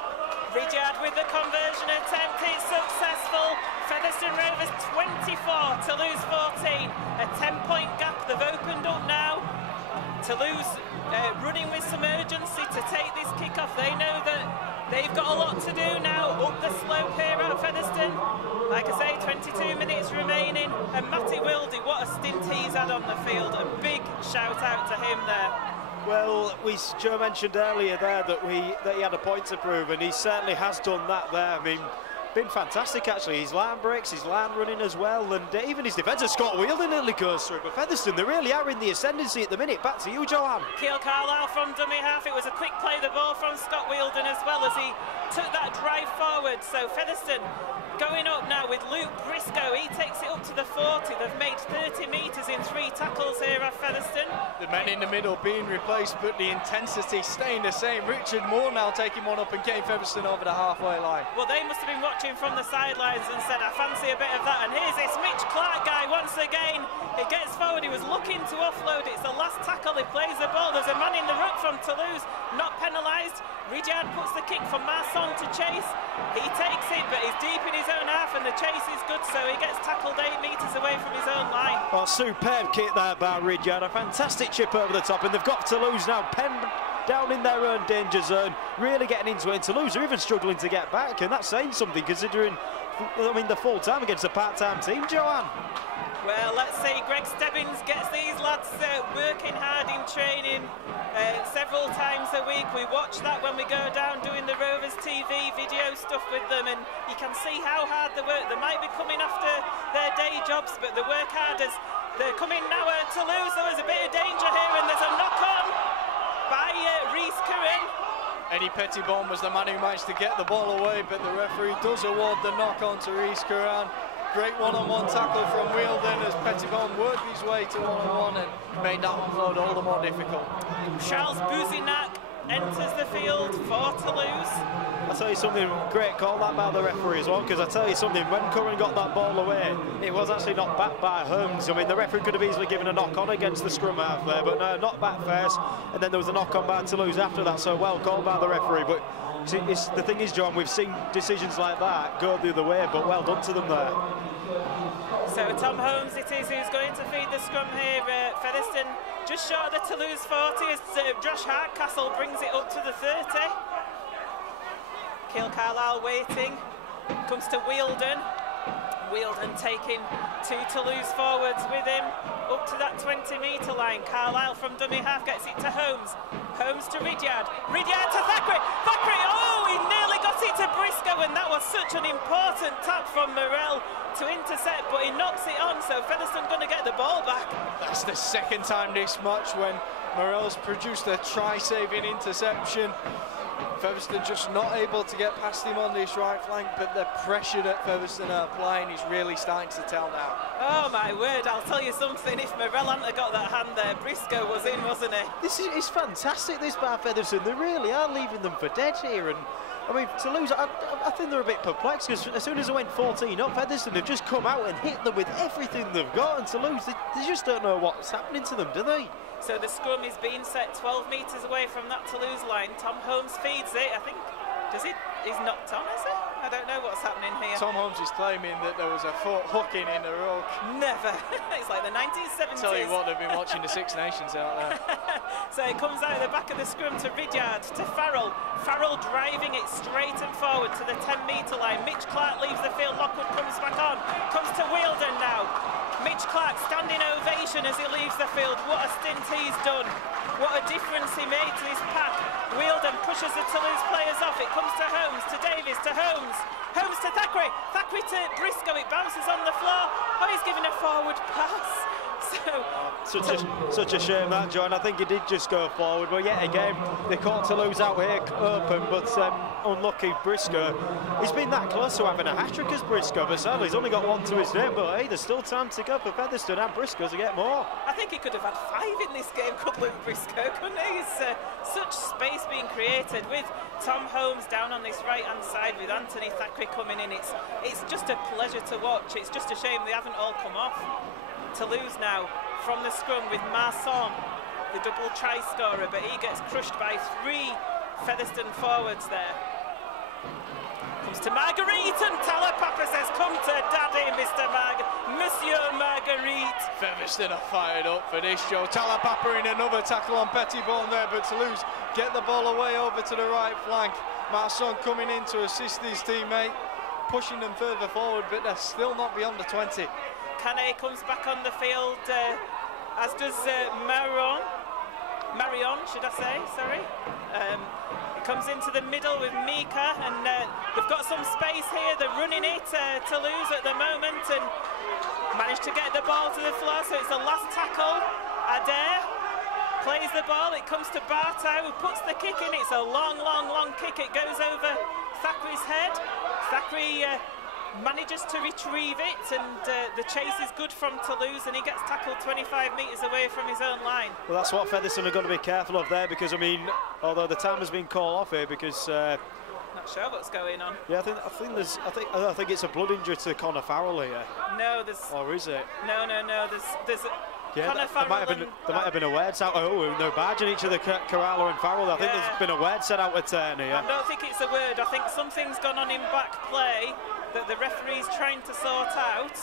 Ridyard with the conversion attempt, it's successful. Featherstone Rovers 24, Toulouse 14. A 10-point gap they've opened up now. Toulouse running with some urgency to take this kick-off. They know that they've got a lot to do now up the slope here at Featherstone. Like I say, 22 minutes remaining. And Matty Wildy, what a stint he's had on the field. A big shout out to him there. Well, Joe mentioned earlier there that he had a point to prove, and he certainly has done that there. I mean, been fantastic actually. His line breaks, his line running as well, and even his defender Scott Wielden nearly goes through. But Featherstone, they really are in the ascendancy at the minute. Back to you, Joanne. Keil Carlisle from dummy half. It was a quick play the ball from Scott Wielden as well as he took that drive forward. So Featherstone going up now with Luke Briscoe. He takes it up to the 40. They've made 30 metres in 3 tackles here at Featherstone. The men in the middle being replaced, but the intensity staying the same. Richard Moore now taking one up and getting Featherstone over the halfway line. Well, they must have been watching from the sidelines and said, I fancy a bit of that. And here's this Mitch Clark guy once again. He gets forward. He was looking to offload. It's the last tackle. He plays the ball. There's a man in the ruck from Toulouse, not penalised. Ridyard puts the kick for Masson to chase. He takes it, but he's deep in his own half, and the chase is good, so he gets tackled 8 metres away from his own line. Oh, superb kick there by Ridyard. A fantastic chip over the top, and they've got Toulouse now penned down in their own danger zone, really getting into it. And Toulouse are even struggling to get back, and that's saying something considering, I mean, the full time against a part-time team, Joanne. Well, let's see, Greg Stebbins gets these lads working hard in training several times a week. We watch that when we go down doing the Rovers TV video stuff with them, and you can see how hard they work. They might be coming after their day jobs, but they work hard as they're coming now at Toulouse. There was a bit of danger here, and there's a knock-on by Rhys Curran. Eddie Pettibon was the man who managed to get the ball away, but the referee does award the knock-on to Rhys Curran. Great one-on-one tackle from Wielden as Pettibon worked his way to one-on-one and made that offload all the more difficult. Charles Bouzinac enters the field for Toulouse. I'll tell you something, great call that by the referee as well, because I tell you something, when Curran got that ball away, it was actually knocked back by Holmes. I mean, the referee could have easily given a knock-on against the scrum half there, but no, knocked back first, and then there was a knock-on by Toulouse after that, so well called by the referee. But the thing is, John, we've seen decisions like that go the other way, but well done to them there. So Tom Holmes it is who's going to feed the scrum here. Featherstone just short of the Toulouse 40 as Josh Hardcastle brings it up to the 30. Keil Carlisle waiting, comes to Wielden. Wielden taking 2 Toulouse forwards with him up to that 20-metre line. Carlisle from dummy half gets it to Holmes. Holmes to Ridyard. Ridyard to Thackeray. Thackeray, oh, he nearly got it to Briscoe, and that was such an important tap from Morel to intercept, but he knocks it on, so Featherstone going to get the ball back. That's the second time this match when Morel's produced a try-saving interception. Featherstone just not able to get past him on this right flank, but the pressure that Featherstone are applying is really starting to tell now. Oh my word, I'll tell you something, if Morel hadn't got that hand there, Briscoe was in, wasn't he? This is fantastic, this by Featherstone. They really are leaving them for dead here, and I mean, Toulouse, I think they're a bit perplexed, because as soon as they went 14 up, Featherstone have just come out and hit them with everything they've got, and Toulouse, they just don't know what's happening to them, do they? So the scrum is being set 12 metres away from that Toulouse line. Tom Holmes feeds it, I think. He's knocked on, is it? I don't know what's happening here. Tom Holmes is claiming that there was a foot hooking in the ruck. Never. It's like the 1970s. Tell you what, they've been watching the Six Nations out there. So it comes out of the back of the scrum to Ridyard, to Farrell. Farrell driving it straight and forward to the 10-metre line. Mitch Clark leaves the field. Lockwood comes back on. Comes to Wielden now. Mitch Clark standing ovation as he leaves the field. What a stint he's done. what a difference he made to his pack. Wielden pushes the Toulouse players off. It comes to Holmes, to Davies, to Holmes. Holmes to Thackeray. Thackeray to Briscoe. It bounces on the floor. Oh, he's giving a forward pass. So such a shame that, John. I think he did just go forward, but yet again they caught Toulouse out here open, but unlucky Briscoe. He's been that close to having a hat-trick as Briscoe, but sadly he's only got one to his name. But hey, there's still time to go for Featherstone and Briscoe to get more. I think he could have had 5 in this game, could Luke Briscoe, couldn't he? Such space being created with Tom Holmes down on this right-hand side with Anthony Thackeray coming in. It's just a pleasure to watch. It's just a shame they haven't all come off. Toulouse now from the scrum with Masson, the double try scorer, but he gets crushed by 3 Featherstone forwards there. Comes to Marguerite, and Talapapa says, come to daddy, Monsieur Marguerite. Featherstone are fired up for this show. Talapapa in another tackle on Pettibone there, but Toulouse get the ball away over to the right flank. Masson coming in to assist his teammate, pushing them further forward, but they're still not beyond the 20. Canet comes back on the field, as does Marion, should I say, sorry. It comes into the middle with Mika, and they've got some space here. They're running it, Toulouse at the moment, and managed to get the ball to the floor, so it's the last tackle. Adair plays the ball, it comes to Bartow, who puts the kick in. It's a long kick, it goes over Thackeray's head. Thackeray manages to retrieve it, and the chase is good from Toulouse, and he gets tackled 25 metres away from his own line. Well, that's what Featherstone are going to be careful of there, because I mean, although the time has been called off here, because not sure what's going on. Yeah, I think it's a blood injury to Connor Farrell here. No, there's. Or is it? No. There's. Yeah, Connor Farrell there might have been a word set. Oh, they're barging each other, Carallo and Farrell. I think there's been a word set out with Turner. Yeah. I don't think it's a word. I think something's gone on in back play that the referee's trying to sort out.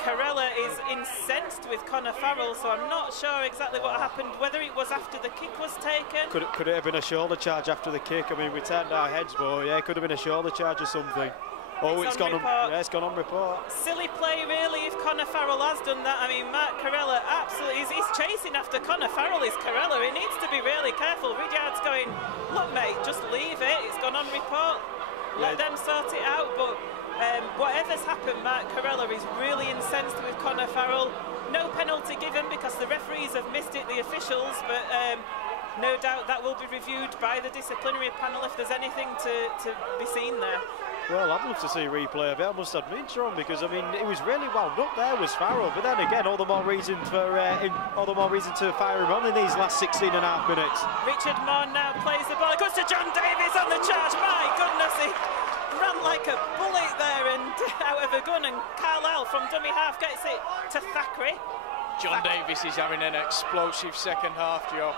Carella is incensed with Connor Farrell, so I'm not sure exactly what happened, whether it was after the kick was taken. Could it have been a shoulder charge after the kick? I mean, we turned our heads, but yeah, it could have been a shoulder charge or something. Oh, it's gone on report. Silly play, really, if Connor Farrell has done that. I mean, Mark Carella absolutely, he's chasing after Connor Farrell, is Carella. He needs to be really careful. Ridyard's going, look, mate, just leave it. It's gone on report. Let them sort it out, but whatever's happened, Mark Carella is really incensed with Connor Farrell. No penalty given because the referees have missed it, the officials, but no doubt that will be reviewed by the disciplinary panel if there's anything to be seen there. Well, I'd love to see a replay of it, I must admit, John, because I mean it was really wound up there, was Farrell, but then again, all the more reason to fire him on in these last 16.5 minutes. Richard Moore now plays the ball. It goes to John Davies on the charge. My goodness, he ran like a bullet there and out of a gun, and Carlisle from dummy half gets it to Thackeray. John Davies is having an explosive second half, Joe.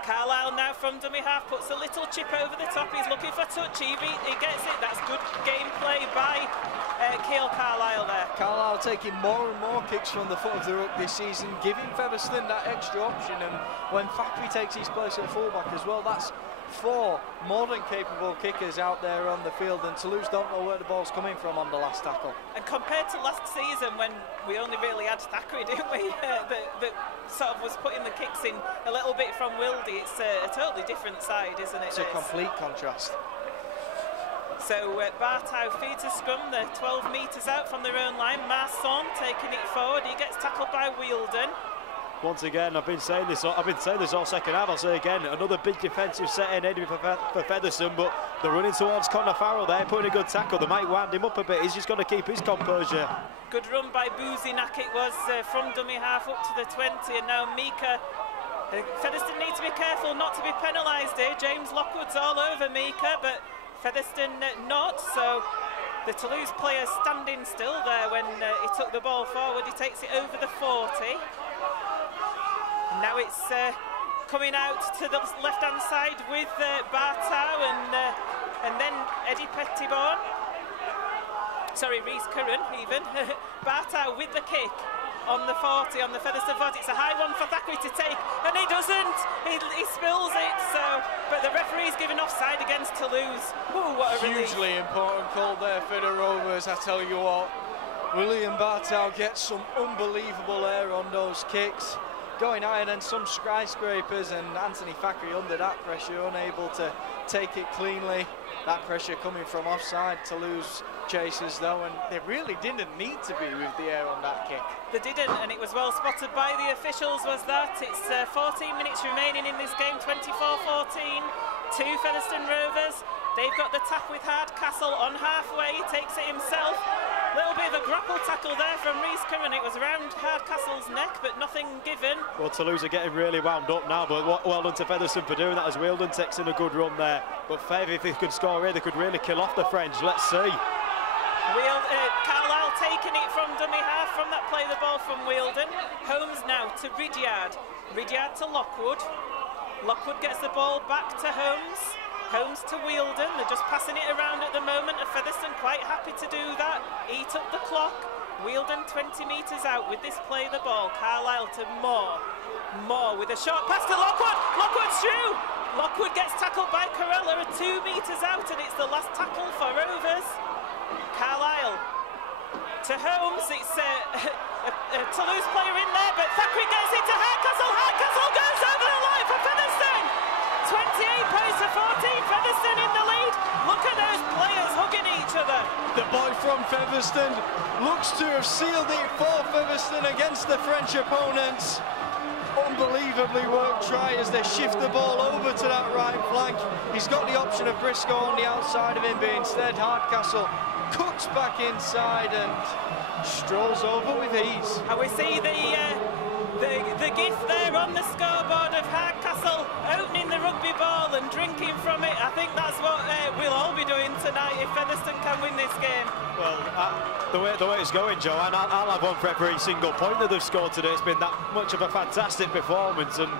Carlisle now from dummy half puts a little chip over the top. He's looking for touch. He gets it. That's good gameplay by Keal Carlisle there. Carlisle taking more and more kicks from the foot of the ruck this season, giving Featherstone that extra option. And when Thackeray takes his place at fullback as well, that's 4 more than capable kickers out there on the field, and Toulouse don't know where the ball's coming from on the last tackle. And compared to last season, when we only really had Thackeray, didn't we? that sort of was putting the kicks in a little bit from Wildy. It's a totally different side, isn't it? It's a complete contrast. So Bartow feeds a scrum. They're 12 metres out from their own line. Masson taking it forward. He gets tackled by Wielden. Once again, I've been saying this all second half. I'll say again, another big defensive set in for Featherstone, but they're running towards Connor Farrell there, putting a good tackle. They might wind him up a bit. He's just got to keep his composure. Good run by Buzinak. It was from dummy half up to the 20, and now Mika. Featherstone need to be careful not to be penalised here. James Lockwood's all over Mika, but Featherstone not. So the Toulouse player standing still there when he took the ball forward. He takes it over the 40. Now it's coming out to the left-hand side with Bartow and then Eddie Pettibone. Sorry, Reese Curran even. Bartow with the kick on the 40, on the Featherstone 40. It's a high one for Thackeray to take, and he doesn't. He spills it, but the referee's given offside against Toulouse. Ooh, what a relief. Hugely important call there for the Rovers, I tell you what. William Bartow gets some unbelievable air on those kicks. going high, and then some skyscrapers, and Anthony Thackeray under that pressure, unable to take it cleanly. That pressure coming from offside. Toulouse chasers though, and they really didn't need to be with the air on that kick. They didn't, and it was well spotted by the officials, was that. It's 14 minutes remaining in this game, 24-14 to Featherstone Rovers. They've got the tap with Hardcastle on halfway, he takes it himself. Little bit of a grapple tackle there from Rhys Curran. It was around Hardcastle's neck, but nothing given. Well, Toulouse are getting really wound up now, but well done to Featherstone for doing that, as Wealdon takes in a good run there. But Fev, if they could score here, they could really kill off the French. Let's see. Carlisle taking it from dummy half from that play the ball from Wealdon. Holmes now to Ridyard. Ridyard to Lockwood. Lockwood gets the ball back to Holmes. Holmes to Wealdon. They're just passing it around at the moment, and Featherstone quite happy to do that. Eat up the clock. Wealdon 20 metres out with this play the ball. Carlisle to Moore. Moore with a short pass to Lockwood. Lockwood's through. Lockwood gets tackled by Corella at 2 metres out, and it's the last tackle for Rovers. Carlisle to Holmes. It's a Toulouse player in there, but Thackeray gets it to Hardcastle. Hardcastle goes over the line for Featherstone. 28 points to 14. Featherstone in the lead. Look at those players hugging each other. The boy from Featherstone looks to have sealed it for Featherstone against the French opponents. Unbelievably worked try as they shift the ball over to that right flank. He's got the option of Briscoe on the outside of him, but instead Hardcastle cuts back inside and strolls over with ease. And we see the gif there on the scoreboard of Hardcastle opening the rugby ball and drinking from it. I think that's what we'll all be doing tonight if Featherstone can win this game. Well, the way it's going, Joanne, I'll have one for every single point that they've scored today. It's been that much of a fantastic performance, and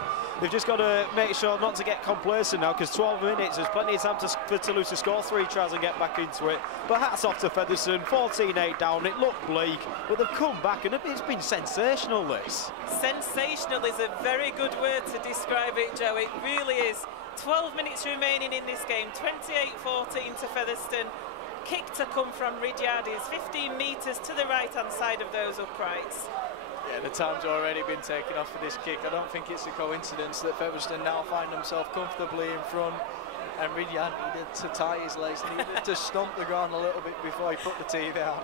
they've just got to make sure not to get complacent now, because 12 minutes, there's plenty of time for Toulouse to score 3 tries and get back into it. But hats off to Featherstone, 14-8 down, it looked bleak, but they've come back and it's been sensational, this. Sensational is a very good word to describe it, Joe, it really is. 12 minutes remaining in this game, 28-14 to Featherstone. Kick to come from Ridyard is 15 metres to the right-hand side of those uprights. Yeah, the time's already been taken off for this kick. I don't think it's a coincidence that Featherstone now find themselves comfortably in front, and Ridyard needed to tie his legs, needed to stomp the ground a little bit before he put the tee down.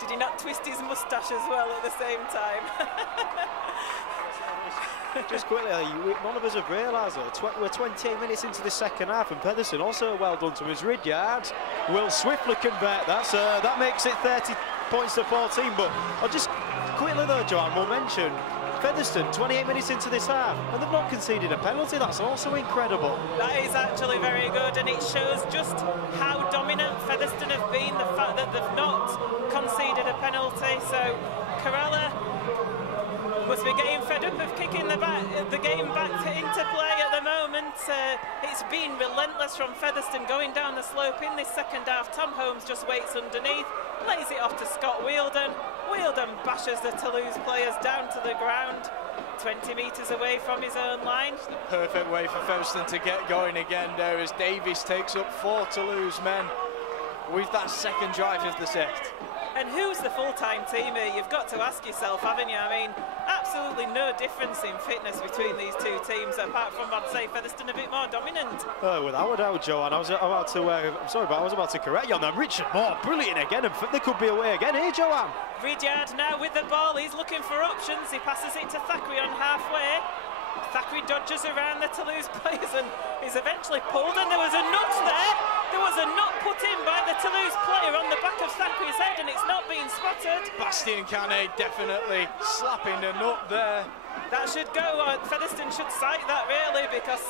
Did he not twist his moustache as well at the same time? Just quickly, none of us have realised that we're 28 minutes into the second half, and Featherstone also well done to his Ridyard will swiftly convert that, so that makes it 30 points to 14. But I'll just quickly though, Joanne, we'll mention Featherstone 28 minutes into this half, and they've not conceded a penalty. That's also incredible. That is actually very good, and it shows just how dominant Featherstone have been, the fact that they've not conceded a penalty. So Corella must be getting fed up of kicking the game back into play at the moment. It's been relentless from Featherstone going down the slope in this second half. Tom Holmes just waits underneath, lays it off to Scott Wealdon. Wealdon bashes the Toulouse players down to the ground, 20 metres away from his own line. It's the perfect way for Featherstone to get going again there, as Davies takes up 4 Toulouse men with that second drive of the set. And who's the full-time team here? You've got to ask yourself, haven't you? I mean, absolutely no difference in fitness between these two teams, apart from, I'd say, Featherstone a bit more dominant. Without a doubt, Joanne. I was about to correct you on that. Richard Moore, brilliant again, and they could be away again here, Joanne. Ridyard now with the ball, he's looking for options. He passes it to Thackeray on halfway. Thackeray dodges around the Toulouse players and is eventually pulled, and there was a nut there. There was a nut put in by the Toulouse player on the back of Thackeray's head, and it's not being spotted. Bastien Canet definitely slapping the nut there. That should go, Featherstone should cite that really, because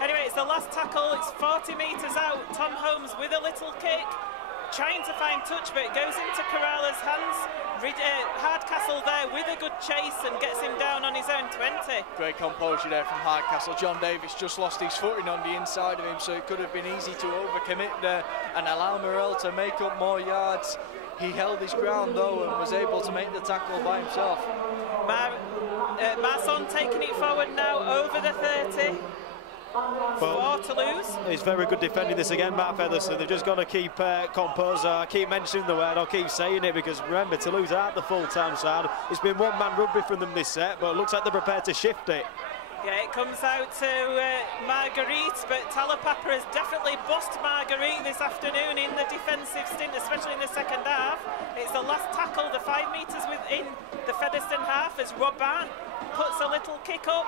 anyway, it's the last tackle, it's 40 metres out. Tom Holmes with a little kick, trying to find touch, but it goes into Corrala's hands. Hardcastle there with a good chase and gets him down on his own 20. Great composure there from Hardcastle. John Davis just lost his footing on the inside of him, so it could have been easy to overcommit there and allow Morel to make up more yards. He held his ground though and was able to make the tackle by himself. Marson taking it forward now over the 30. for Toulouse. He's very good defending this again, Matt Featherstone. They've just got to keep composure. I keep mentioning the word, I'll keep saying it, because remember, Toulouse aren't the full-time side. It's been one-man rugby from them this set, but it looks like they're prepared to shift it. Yeah, it comes out to Marguerite, but Talapapa has definitely bossed Marguerite this afternoon in the defensive stint, especially in the second half. It's the last tackle, the 5 metres within the Featherstone half, as Robin puts a little kick up.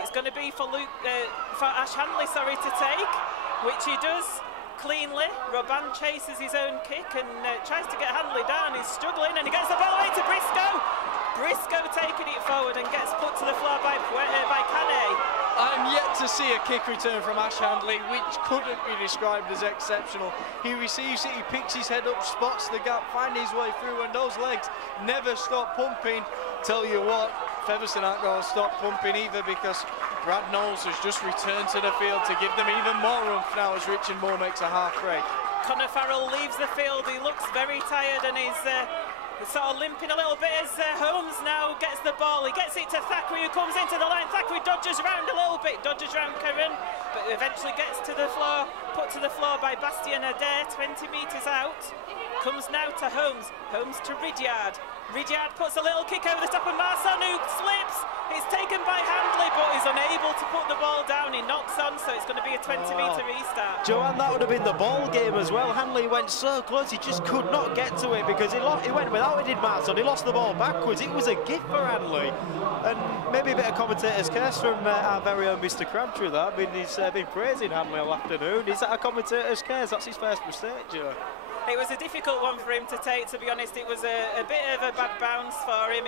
It's going to be for Ash Handley, to take, which he does cleanly. Robin chases his own kick and tries to get Handley down. He's struggling and he gets the ball away to Briscoe. Briscoe taking it forward and gets put to the floor by Canet. I'm yet to see a kick return from Ash Handley, which couldn't be described as exceptional. He receives it, he picks his head up, spots the gap, finds his way through, and those legs never stop pumping. Tell you what, Featherstone aren't going to stop pumping either, because Brad Knowles has just returned to the field to give them even more oomph now as Richard Moore makes a half break. Connor Farrell leaves the field, he looks very tired and he's sort of limping a little bit as Holmes now gets the ball. He gets it to Thackeray, who comes into the line. Thackeray dodges around a little bit, dodges around Curran, but eventually gets to the floor, put to the floor by Bastien Adair, 20 metres out. Comes now to Holmes, Holmes to Ridyard. Ridyard puts a little kick over the top of Marson, who slips. It's taken by Handley, but is unable to put the ball down. He knocks on, so it's going to be a 20-metre restart. Joanne, that would have been the ball game as well. Handley went so close, he just could not get to it, because he went without it, did Marson. He lost the ball backwards. It was a gift for Handley. And maybe a bit of commentator's curse from our very own Mr. Crabtree there. I mean, he's been praising Handley all afternoon. Is that a commentator's curse? That's his first mistake, Joe. It was a difficult one for him to take, to be honest. It was a bit of a bad bounce for him.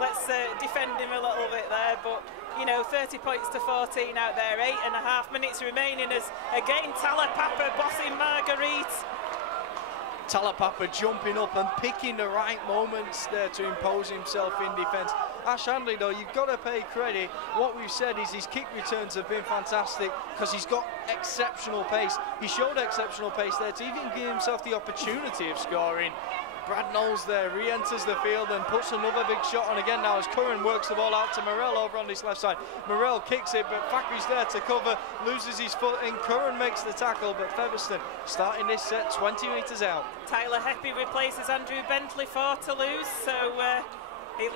Let's defend him a little bit there, but you know, 30 points to 14 out there, 8.5 minutes remaining as again Talapapa bossing Marguerite. Talapapa jumping up and picking the right moments there to impose himself in defence. Ash Handley, though, you've got to pay credit. What we've said is his kick returns have been fantastic because he's got exceptional pace. He showed exceptional pace there to even give himself the opportunity of scoring. Brad Knowles there re-enters the field and puts another big shot on again now as Curran works the ball out to Morel over on this left side. Morel kicks it, but Thackeray's there to cover, loses his foot, and Curran makes the tackle, but Featherstone starting this set 20 metres out. Tyler Heppy replaces Andrew Bentley for Toulouse, so he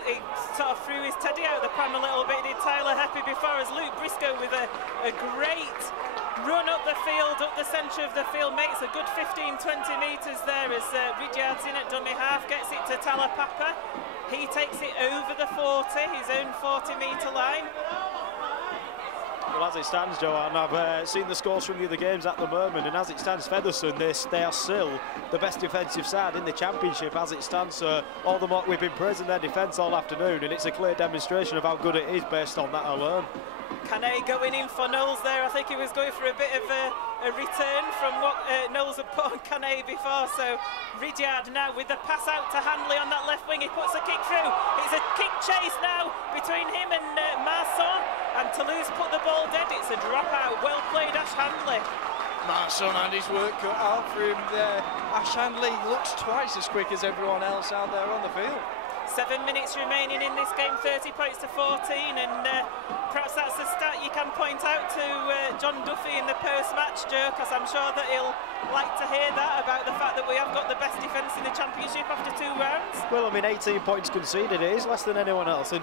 sort of threw his teddy out the pan a little bit, did Tyler Heppy, before as Luke Briscoe with a great run up the field, up the centre of the field, makes a good 15-20 metres there as Ridyard's in at dummy half, gets it to Talapapa. He takes it over the 40, his own 40-metre line. Well, as it stands, Joanne, I've seen the scores from the other games at the moment, and as it stands, Featherstone, they are still the best defensive side in the championship as it stands. So all the more we've been praising their defence all afternoon, and it's a clear demonstration of how good it is based on that alone. Canet going in for Knowles there. I think he was going for a bit of a return from what Knowles had put on Canet before. So Ridyard now with the pass out to Handley on that left wing. He puts a kick through. It's a kick chase now between him and Marson. And Toulouse put the ball dead. It's a dropout. Well played, Ash Handley. Marson had his work cut out for him there. Ash Handley looks twice as quick as everyone else out there on the field. 7 minutes remaining in this game, 30 points to 14, and perhaps that's a stat you can point out to John Duffy in the post-match, Joe, because I'm sure that he'll like to hear that about the fact that we have got the best defence in the championship after 2 rounds. Well, I mean, 18 points conceded, it is less than anyone else, and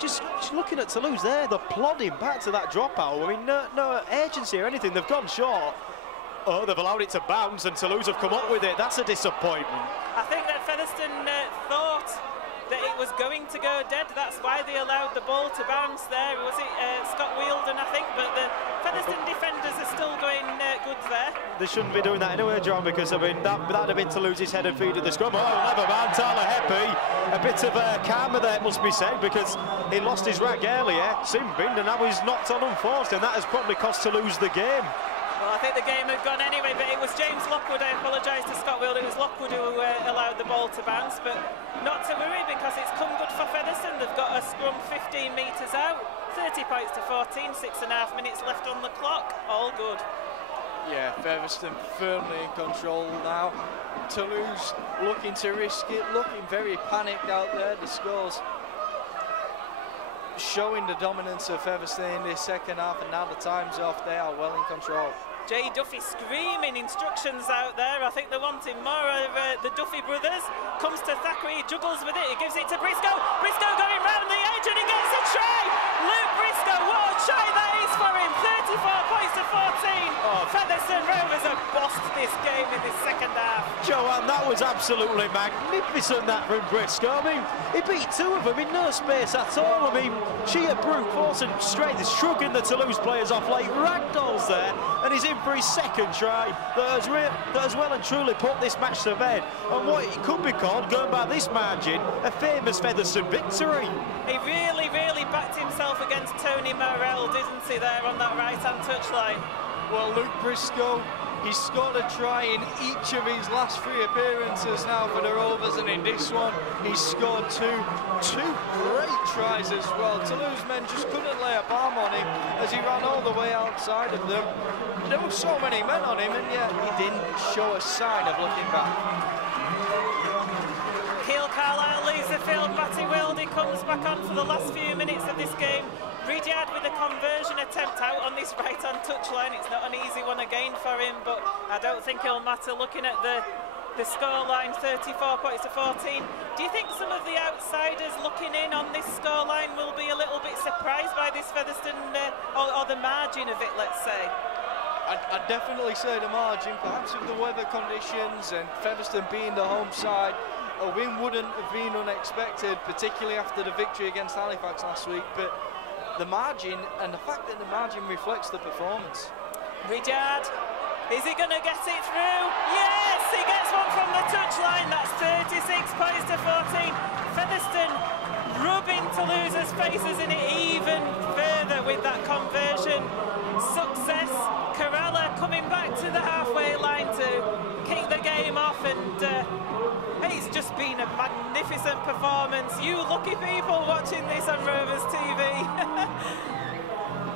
just looking at Toulouse there, they're plodding back to that dropout. I mean, no agency or anything, they've gone short. Oh, they've allowed it to bounce, and Toulouse have come up with it. That's a disappointment. I think that Featherstone thought that it was going to go dead. That's why they allowed the ball to bounce there. Was it Scott Wheeldon, I think? But the Featherstone defenders are still going good there. They shouldn't be doing that anyway, John, because I mean that'd have been Toulouse's head and feet at the scrum. Oh, never mind, Tyler Heppy. A bit of karma there, must be said, because he lost his rag earlier, Simbin, and now he's knocked on unforced, and that has probably cost Toulouse the game. Well, I think the game had gone anyway, but it was James Lockwood. I apologise to Scott Wheeldon. It was Lockwood who allowed the ball to bounce, but not to worry because it's come good for Featherstone. They've got a scrum 15 metres out, 30 points to 14, 6.5 minutes left on the clock. All good. Yeah, Featherstone firmly in control now. Toulouse looking to risk it, looking very panicked out there. The scores showing the dominance of Featherstone in this second half, and now the time's off. They are well in control. Jay Duffy screaming instructions out there. I think they're wanting more of the Duffy brothers. Comes to Thackeray, he juggles with it, he gives it to Briscoe. Briscoe going round the edge and he gets a try. Luke Briscoe, what a try that is for him. 34 points to 14. Oh, Featherstone Rovers have bossed this game in this second half. Joanne, that was absolutely magnificent, that from Briscoe. I mean, he beat two of them in no space at all. I mean, sheer brute force and strength is shrugging the Toulouse players off like ragdolls there, and he's in for his second try that has well and truly put this match to bed. And what it could be called, going by this margin, a famous Featherstone victory. He really, really backed himself against Tony Morrell, didn't he, there on that right-hand touchline? Well, Luke Briscoe, he's scored a try in each of his last 3 appearances now for the Rovers, and in this one he's scored two great tries as well. Toulouse men just couldn't lay a palm on him as he ran all the way outside of them. There were so many men on him, and yet he didn't show a sign of looking back. Keil Carlisle leaves the field. Matty Wildy comes back on for the last few minutes of this game. Ridyard with a conversion attempt out on this right-hand touchline. It's not an easy one again for him, but I don't think it'll matter looking at the scoreline, 34 points to 14. Do you think some of the outsiders looking in on this scoreline will be a little bit surprised by this Featherstone, or the margin of it, let's say? I'd definitely say the margin, perhaps with the weather conditions and Featherstone being the home side, a win wouldn't have been unexpected, particularly after the victory against Halifax last week, but the margin and the fact that the margin reflects the performance. Ridyard, is he going to get it through? Yes, he gets one from the touchline. That's 36 points to 14. Featherstone rubbing Toulouse's faces in it even further with that conversion. Success. Corella coming back to the halfway line to kick the game off, and it's just been a magnificent performance. You lucky people watching this on Rovers TV.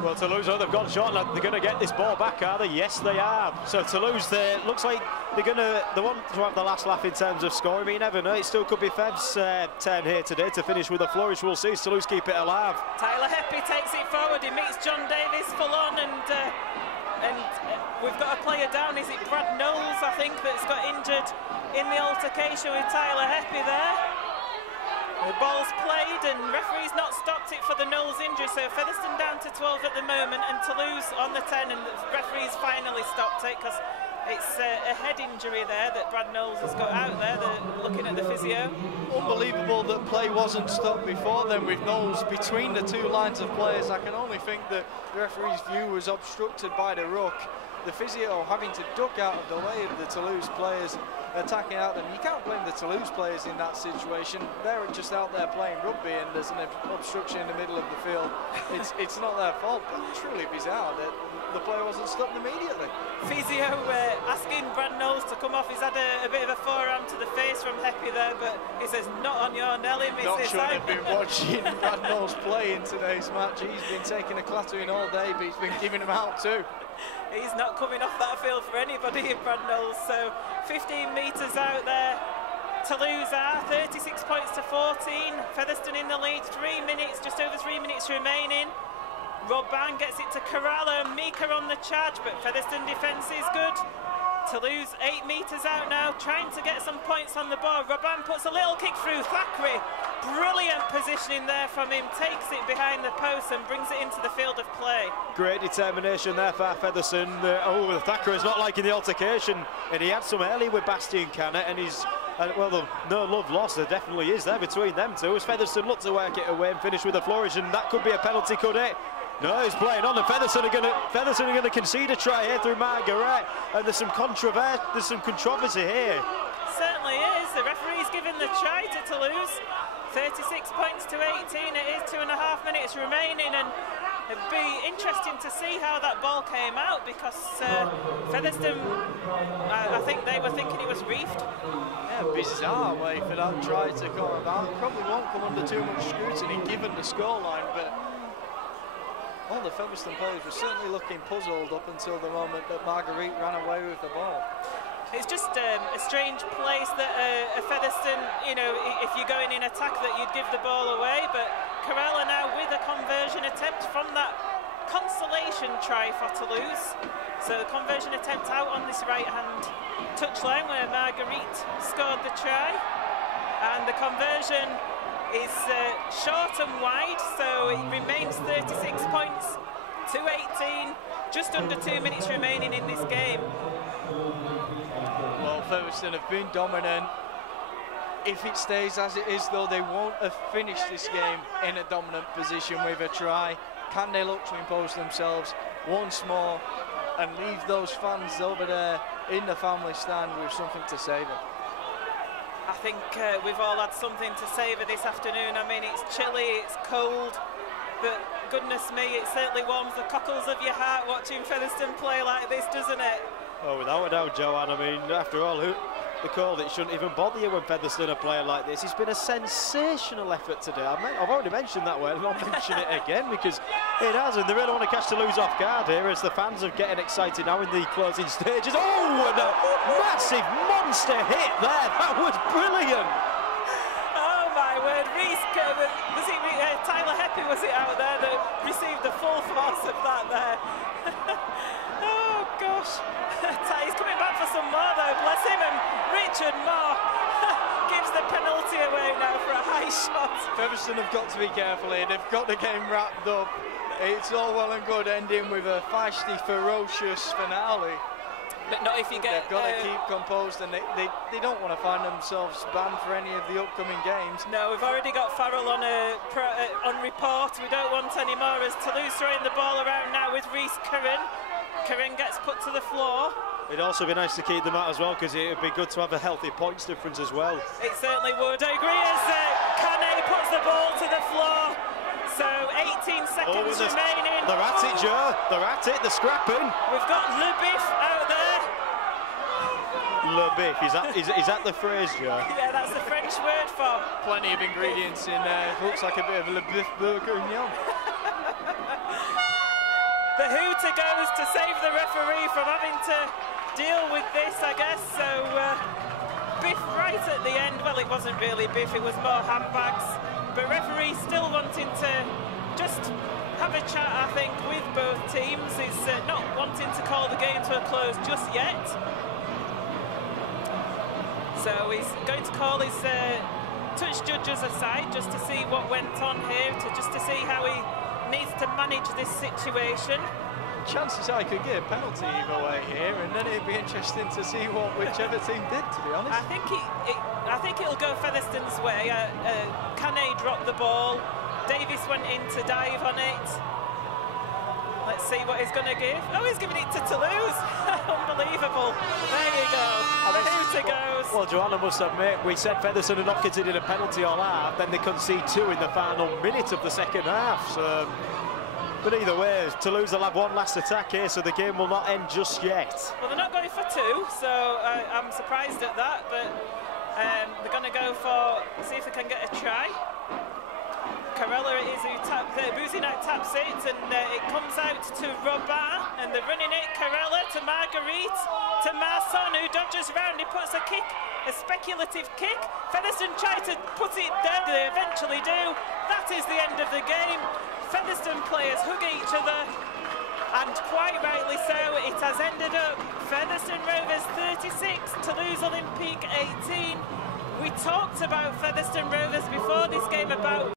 Well, Toulouse, they've got shot. They're going to get this ball back, are they? Yes, they are. So Toulouse, looks like they want to have the last laugh in terms of scoring. But you never know. It still could be Fev's turn here today to finish with a flourish. We'll see. Toulouse keep it alive. Tyler Heppy takes it forward. He meets John Davis full on, and we've got a player down. Is it Brad Knowles, I think, that's got injured in the altercation with Tyler Heppy there? The ball's played and referee's not stopped it for the Knowles injury, so Featherstone down to 12 at the moment and Toulouse on the 10, and the referee's finally stopped it because it's a head injury there that Brad Knowles has got out there. They're looking at the physio. Unbelievable that play wasn't stopped before then with Knowles between the two lines of players. I can only think that the referee's view was obstructed by the ruck. The physio having to duck out of the way of the Toulouse players attacking out them. You can't blame the Toulouse players in that situation. They're just out there playing rugby and there's an obstruction in the middle of the field. It's not their fault, but truly bizarre that the player wasn't stopped immediately. Physio asking Brad Knowles to come off. He's had a bit of a forearm to the face from Heppy there, but he says, not on your Nelly, Mrs. Not sure I've been watching Brad Knowles play in today's match. He's been taking a clattering all day, but he's been giving them out too. He's not coming off that field for anybody in Brad Knowles, so 15 metres out there. Toulouse are 36 points to 14. Featherstone in the lead, 3 minutes, just over 3 minutes remaining. Robban gets it to Corella, Mika on the charge, but Featherstone defence is good. Toulouse 8 metres out now, trying to get some points on the board. Robban puts a little kick through Thackeray. Brilliant positioning there from him, takes it behind the post and brings it into the field of play. Great determination there for Featherstone. Thackeray's not liking the altercation, and he had some early with Bastien Canet, and he's well, no love lost. There definitely is there between them two. As Featherstone look to work it away and finish with a flourish, and that could be a penalty, could it? No, he's playing on, and Featherstone are going to concede a try here through Margaret, and there's some controversy here. Certainly is. The referee's given the try to Toulouse. 36 points to 18. It is 2.5 minutes remaining, and it'd be interesting to see how that ball came out because Featherstone, I think they were thinking it was reefed. Yeah, bizarre way for that try to come about. Probably won't come under too much scrutiny given the scoreline, but all the Featherstone players were certainly looking puzzled up until the moment that Marguerite ran away with the ball. It's just a strange place that a Featherstone, you know, if you're going in attack that you'd give the ball away, but Carella now with a conversion attempt from that consolation try for Toulouse. So the conversion attempt out on this right-hand touchline where Marguerite scored the try, and the conversion is short and wide, so it remains 36 points to 18, just under 2 minutes remaining in this game. Well, Featherstone have been dominant. If it stays as it is, though, they won't have finished this game in a dominant position with a try. Can they look to impose themselves once more and leave those fans over there in the family stand with something to savour? I think we've all had something to savour this afternoon. I mean, it's chilly, it's cold, but goodness me, it certainly warms the cockles of your heart watching Featherstone play like this, doesn't it? Oh, without a doubt, Joanne. I mean, after all, the call, it shouldn't even bother you when Featherstone are playing like this. It's been a sensational effort today. I've already mentioned that word, and I'll mention it again because it has, and they really want to catch Toulouse off guard here as the fans are getting excited now in the closing stages. Oh, and a massive monster hit there. That was brilliant. Oh my word, Reese, was it Tyler Heppy, was it out there that received the full force of that there? Oh gosh, he's coming back for some more though, bless him, and Richard Moore gives the penalty away now for a high shot. Featherstone have got to be careful here, they've got the game wrapped up. It's all well and good ending with a feisty, ferocious finale. But not if you get... They've got to keep composed, and they don't want to find themselves banned for any of the upcoming games. No, we've already got Farrell on report. We don't want any more as Toulouse throwing the ball around now with Reese Curran. Curran gets put to the floor. It'd also be nice to keep them out as well because it would be good to have a healthy points difference as well. It certainly would. I agree as Kane puts the ball to the floor. So 18 seconds remaining. They're at it, Joe. They're at it. They're scrapping. We've got Le Biff out there. Le Biff. Is that the phrase, Joe? Yeah, that's the French word for. Plenty of ingredients in there. Looks like a bit of a Le Biff bourguignon. The hooter goes to save the referee from having to deal with this, I guess. So Biff right at the end. Well, it wasn't really Biff, it was more handbags. But referee still wanting to just have a chat, I think, with both teams. He's not wanting to call the game to a close just yet. So he's going to call his touch judges aside just to see what went on here, just to see how he needs to manage this situation. Chances are he could get a penalty either way here, and then it'd be interesting to see what whichever team did, to be honest. I think it'll go Featherstone's way. Kane dropped the ball. Davis went in to dive on it. Let's see what he's going to give. Oh, he's giving it to Toulouse. Unbelievable. There you go. The hooter goes. Well, Joanna must admit, we said Featherstone had not considered a penalty all half, then they concede 2 in the final minute of the second half. So, but either way, Toulouse will have one last attack here, so the game will not end just yet. Well, they're not going for 2, so I'm surprised at that, but they're going to go for, see if they can get a try. Carella it is who Bouzinat taps it, and it comes out to Robin, and they're running it. Carella to Marguerite, to Marson, who dodges around. He puts a kick, a speculative kick. Featherstone try to put it down, they eventually do. That is the end of the game. Featherstone players hug each other, and quite rightly so. It has ended up Featherstone Rovers 36, Toulouse Olympique 18. We talked about Featherstone Rovers before this game about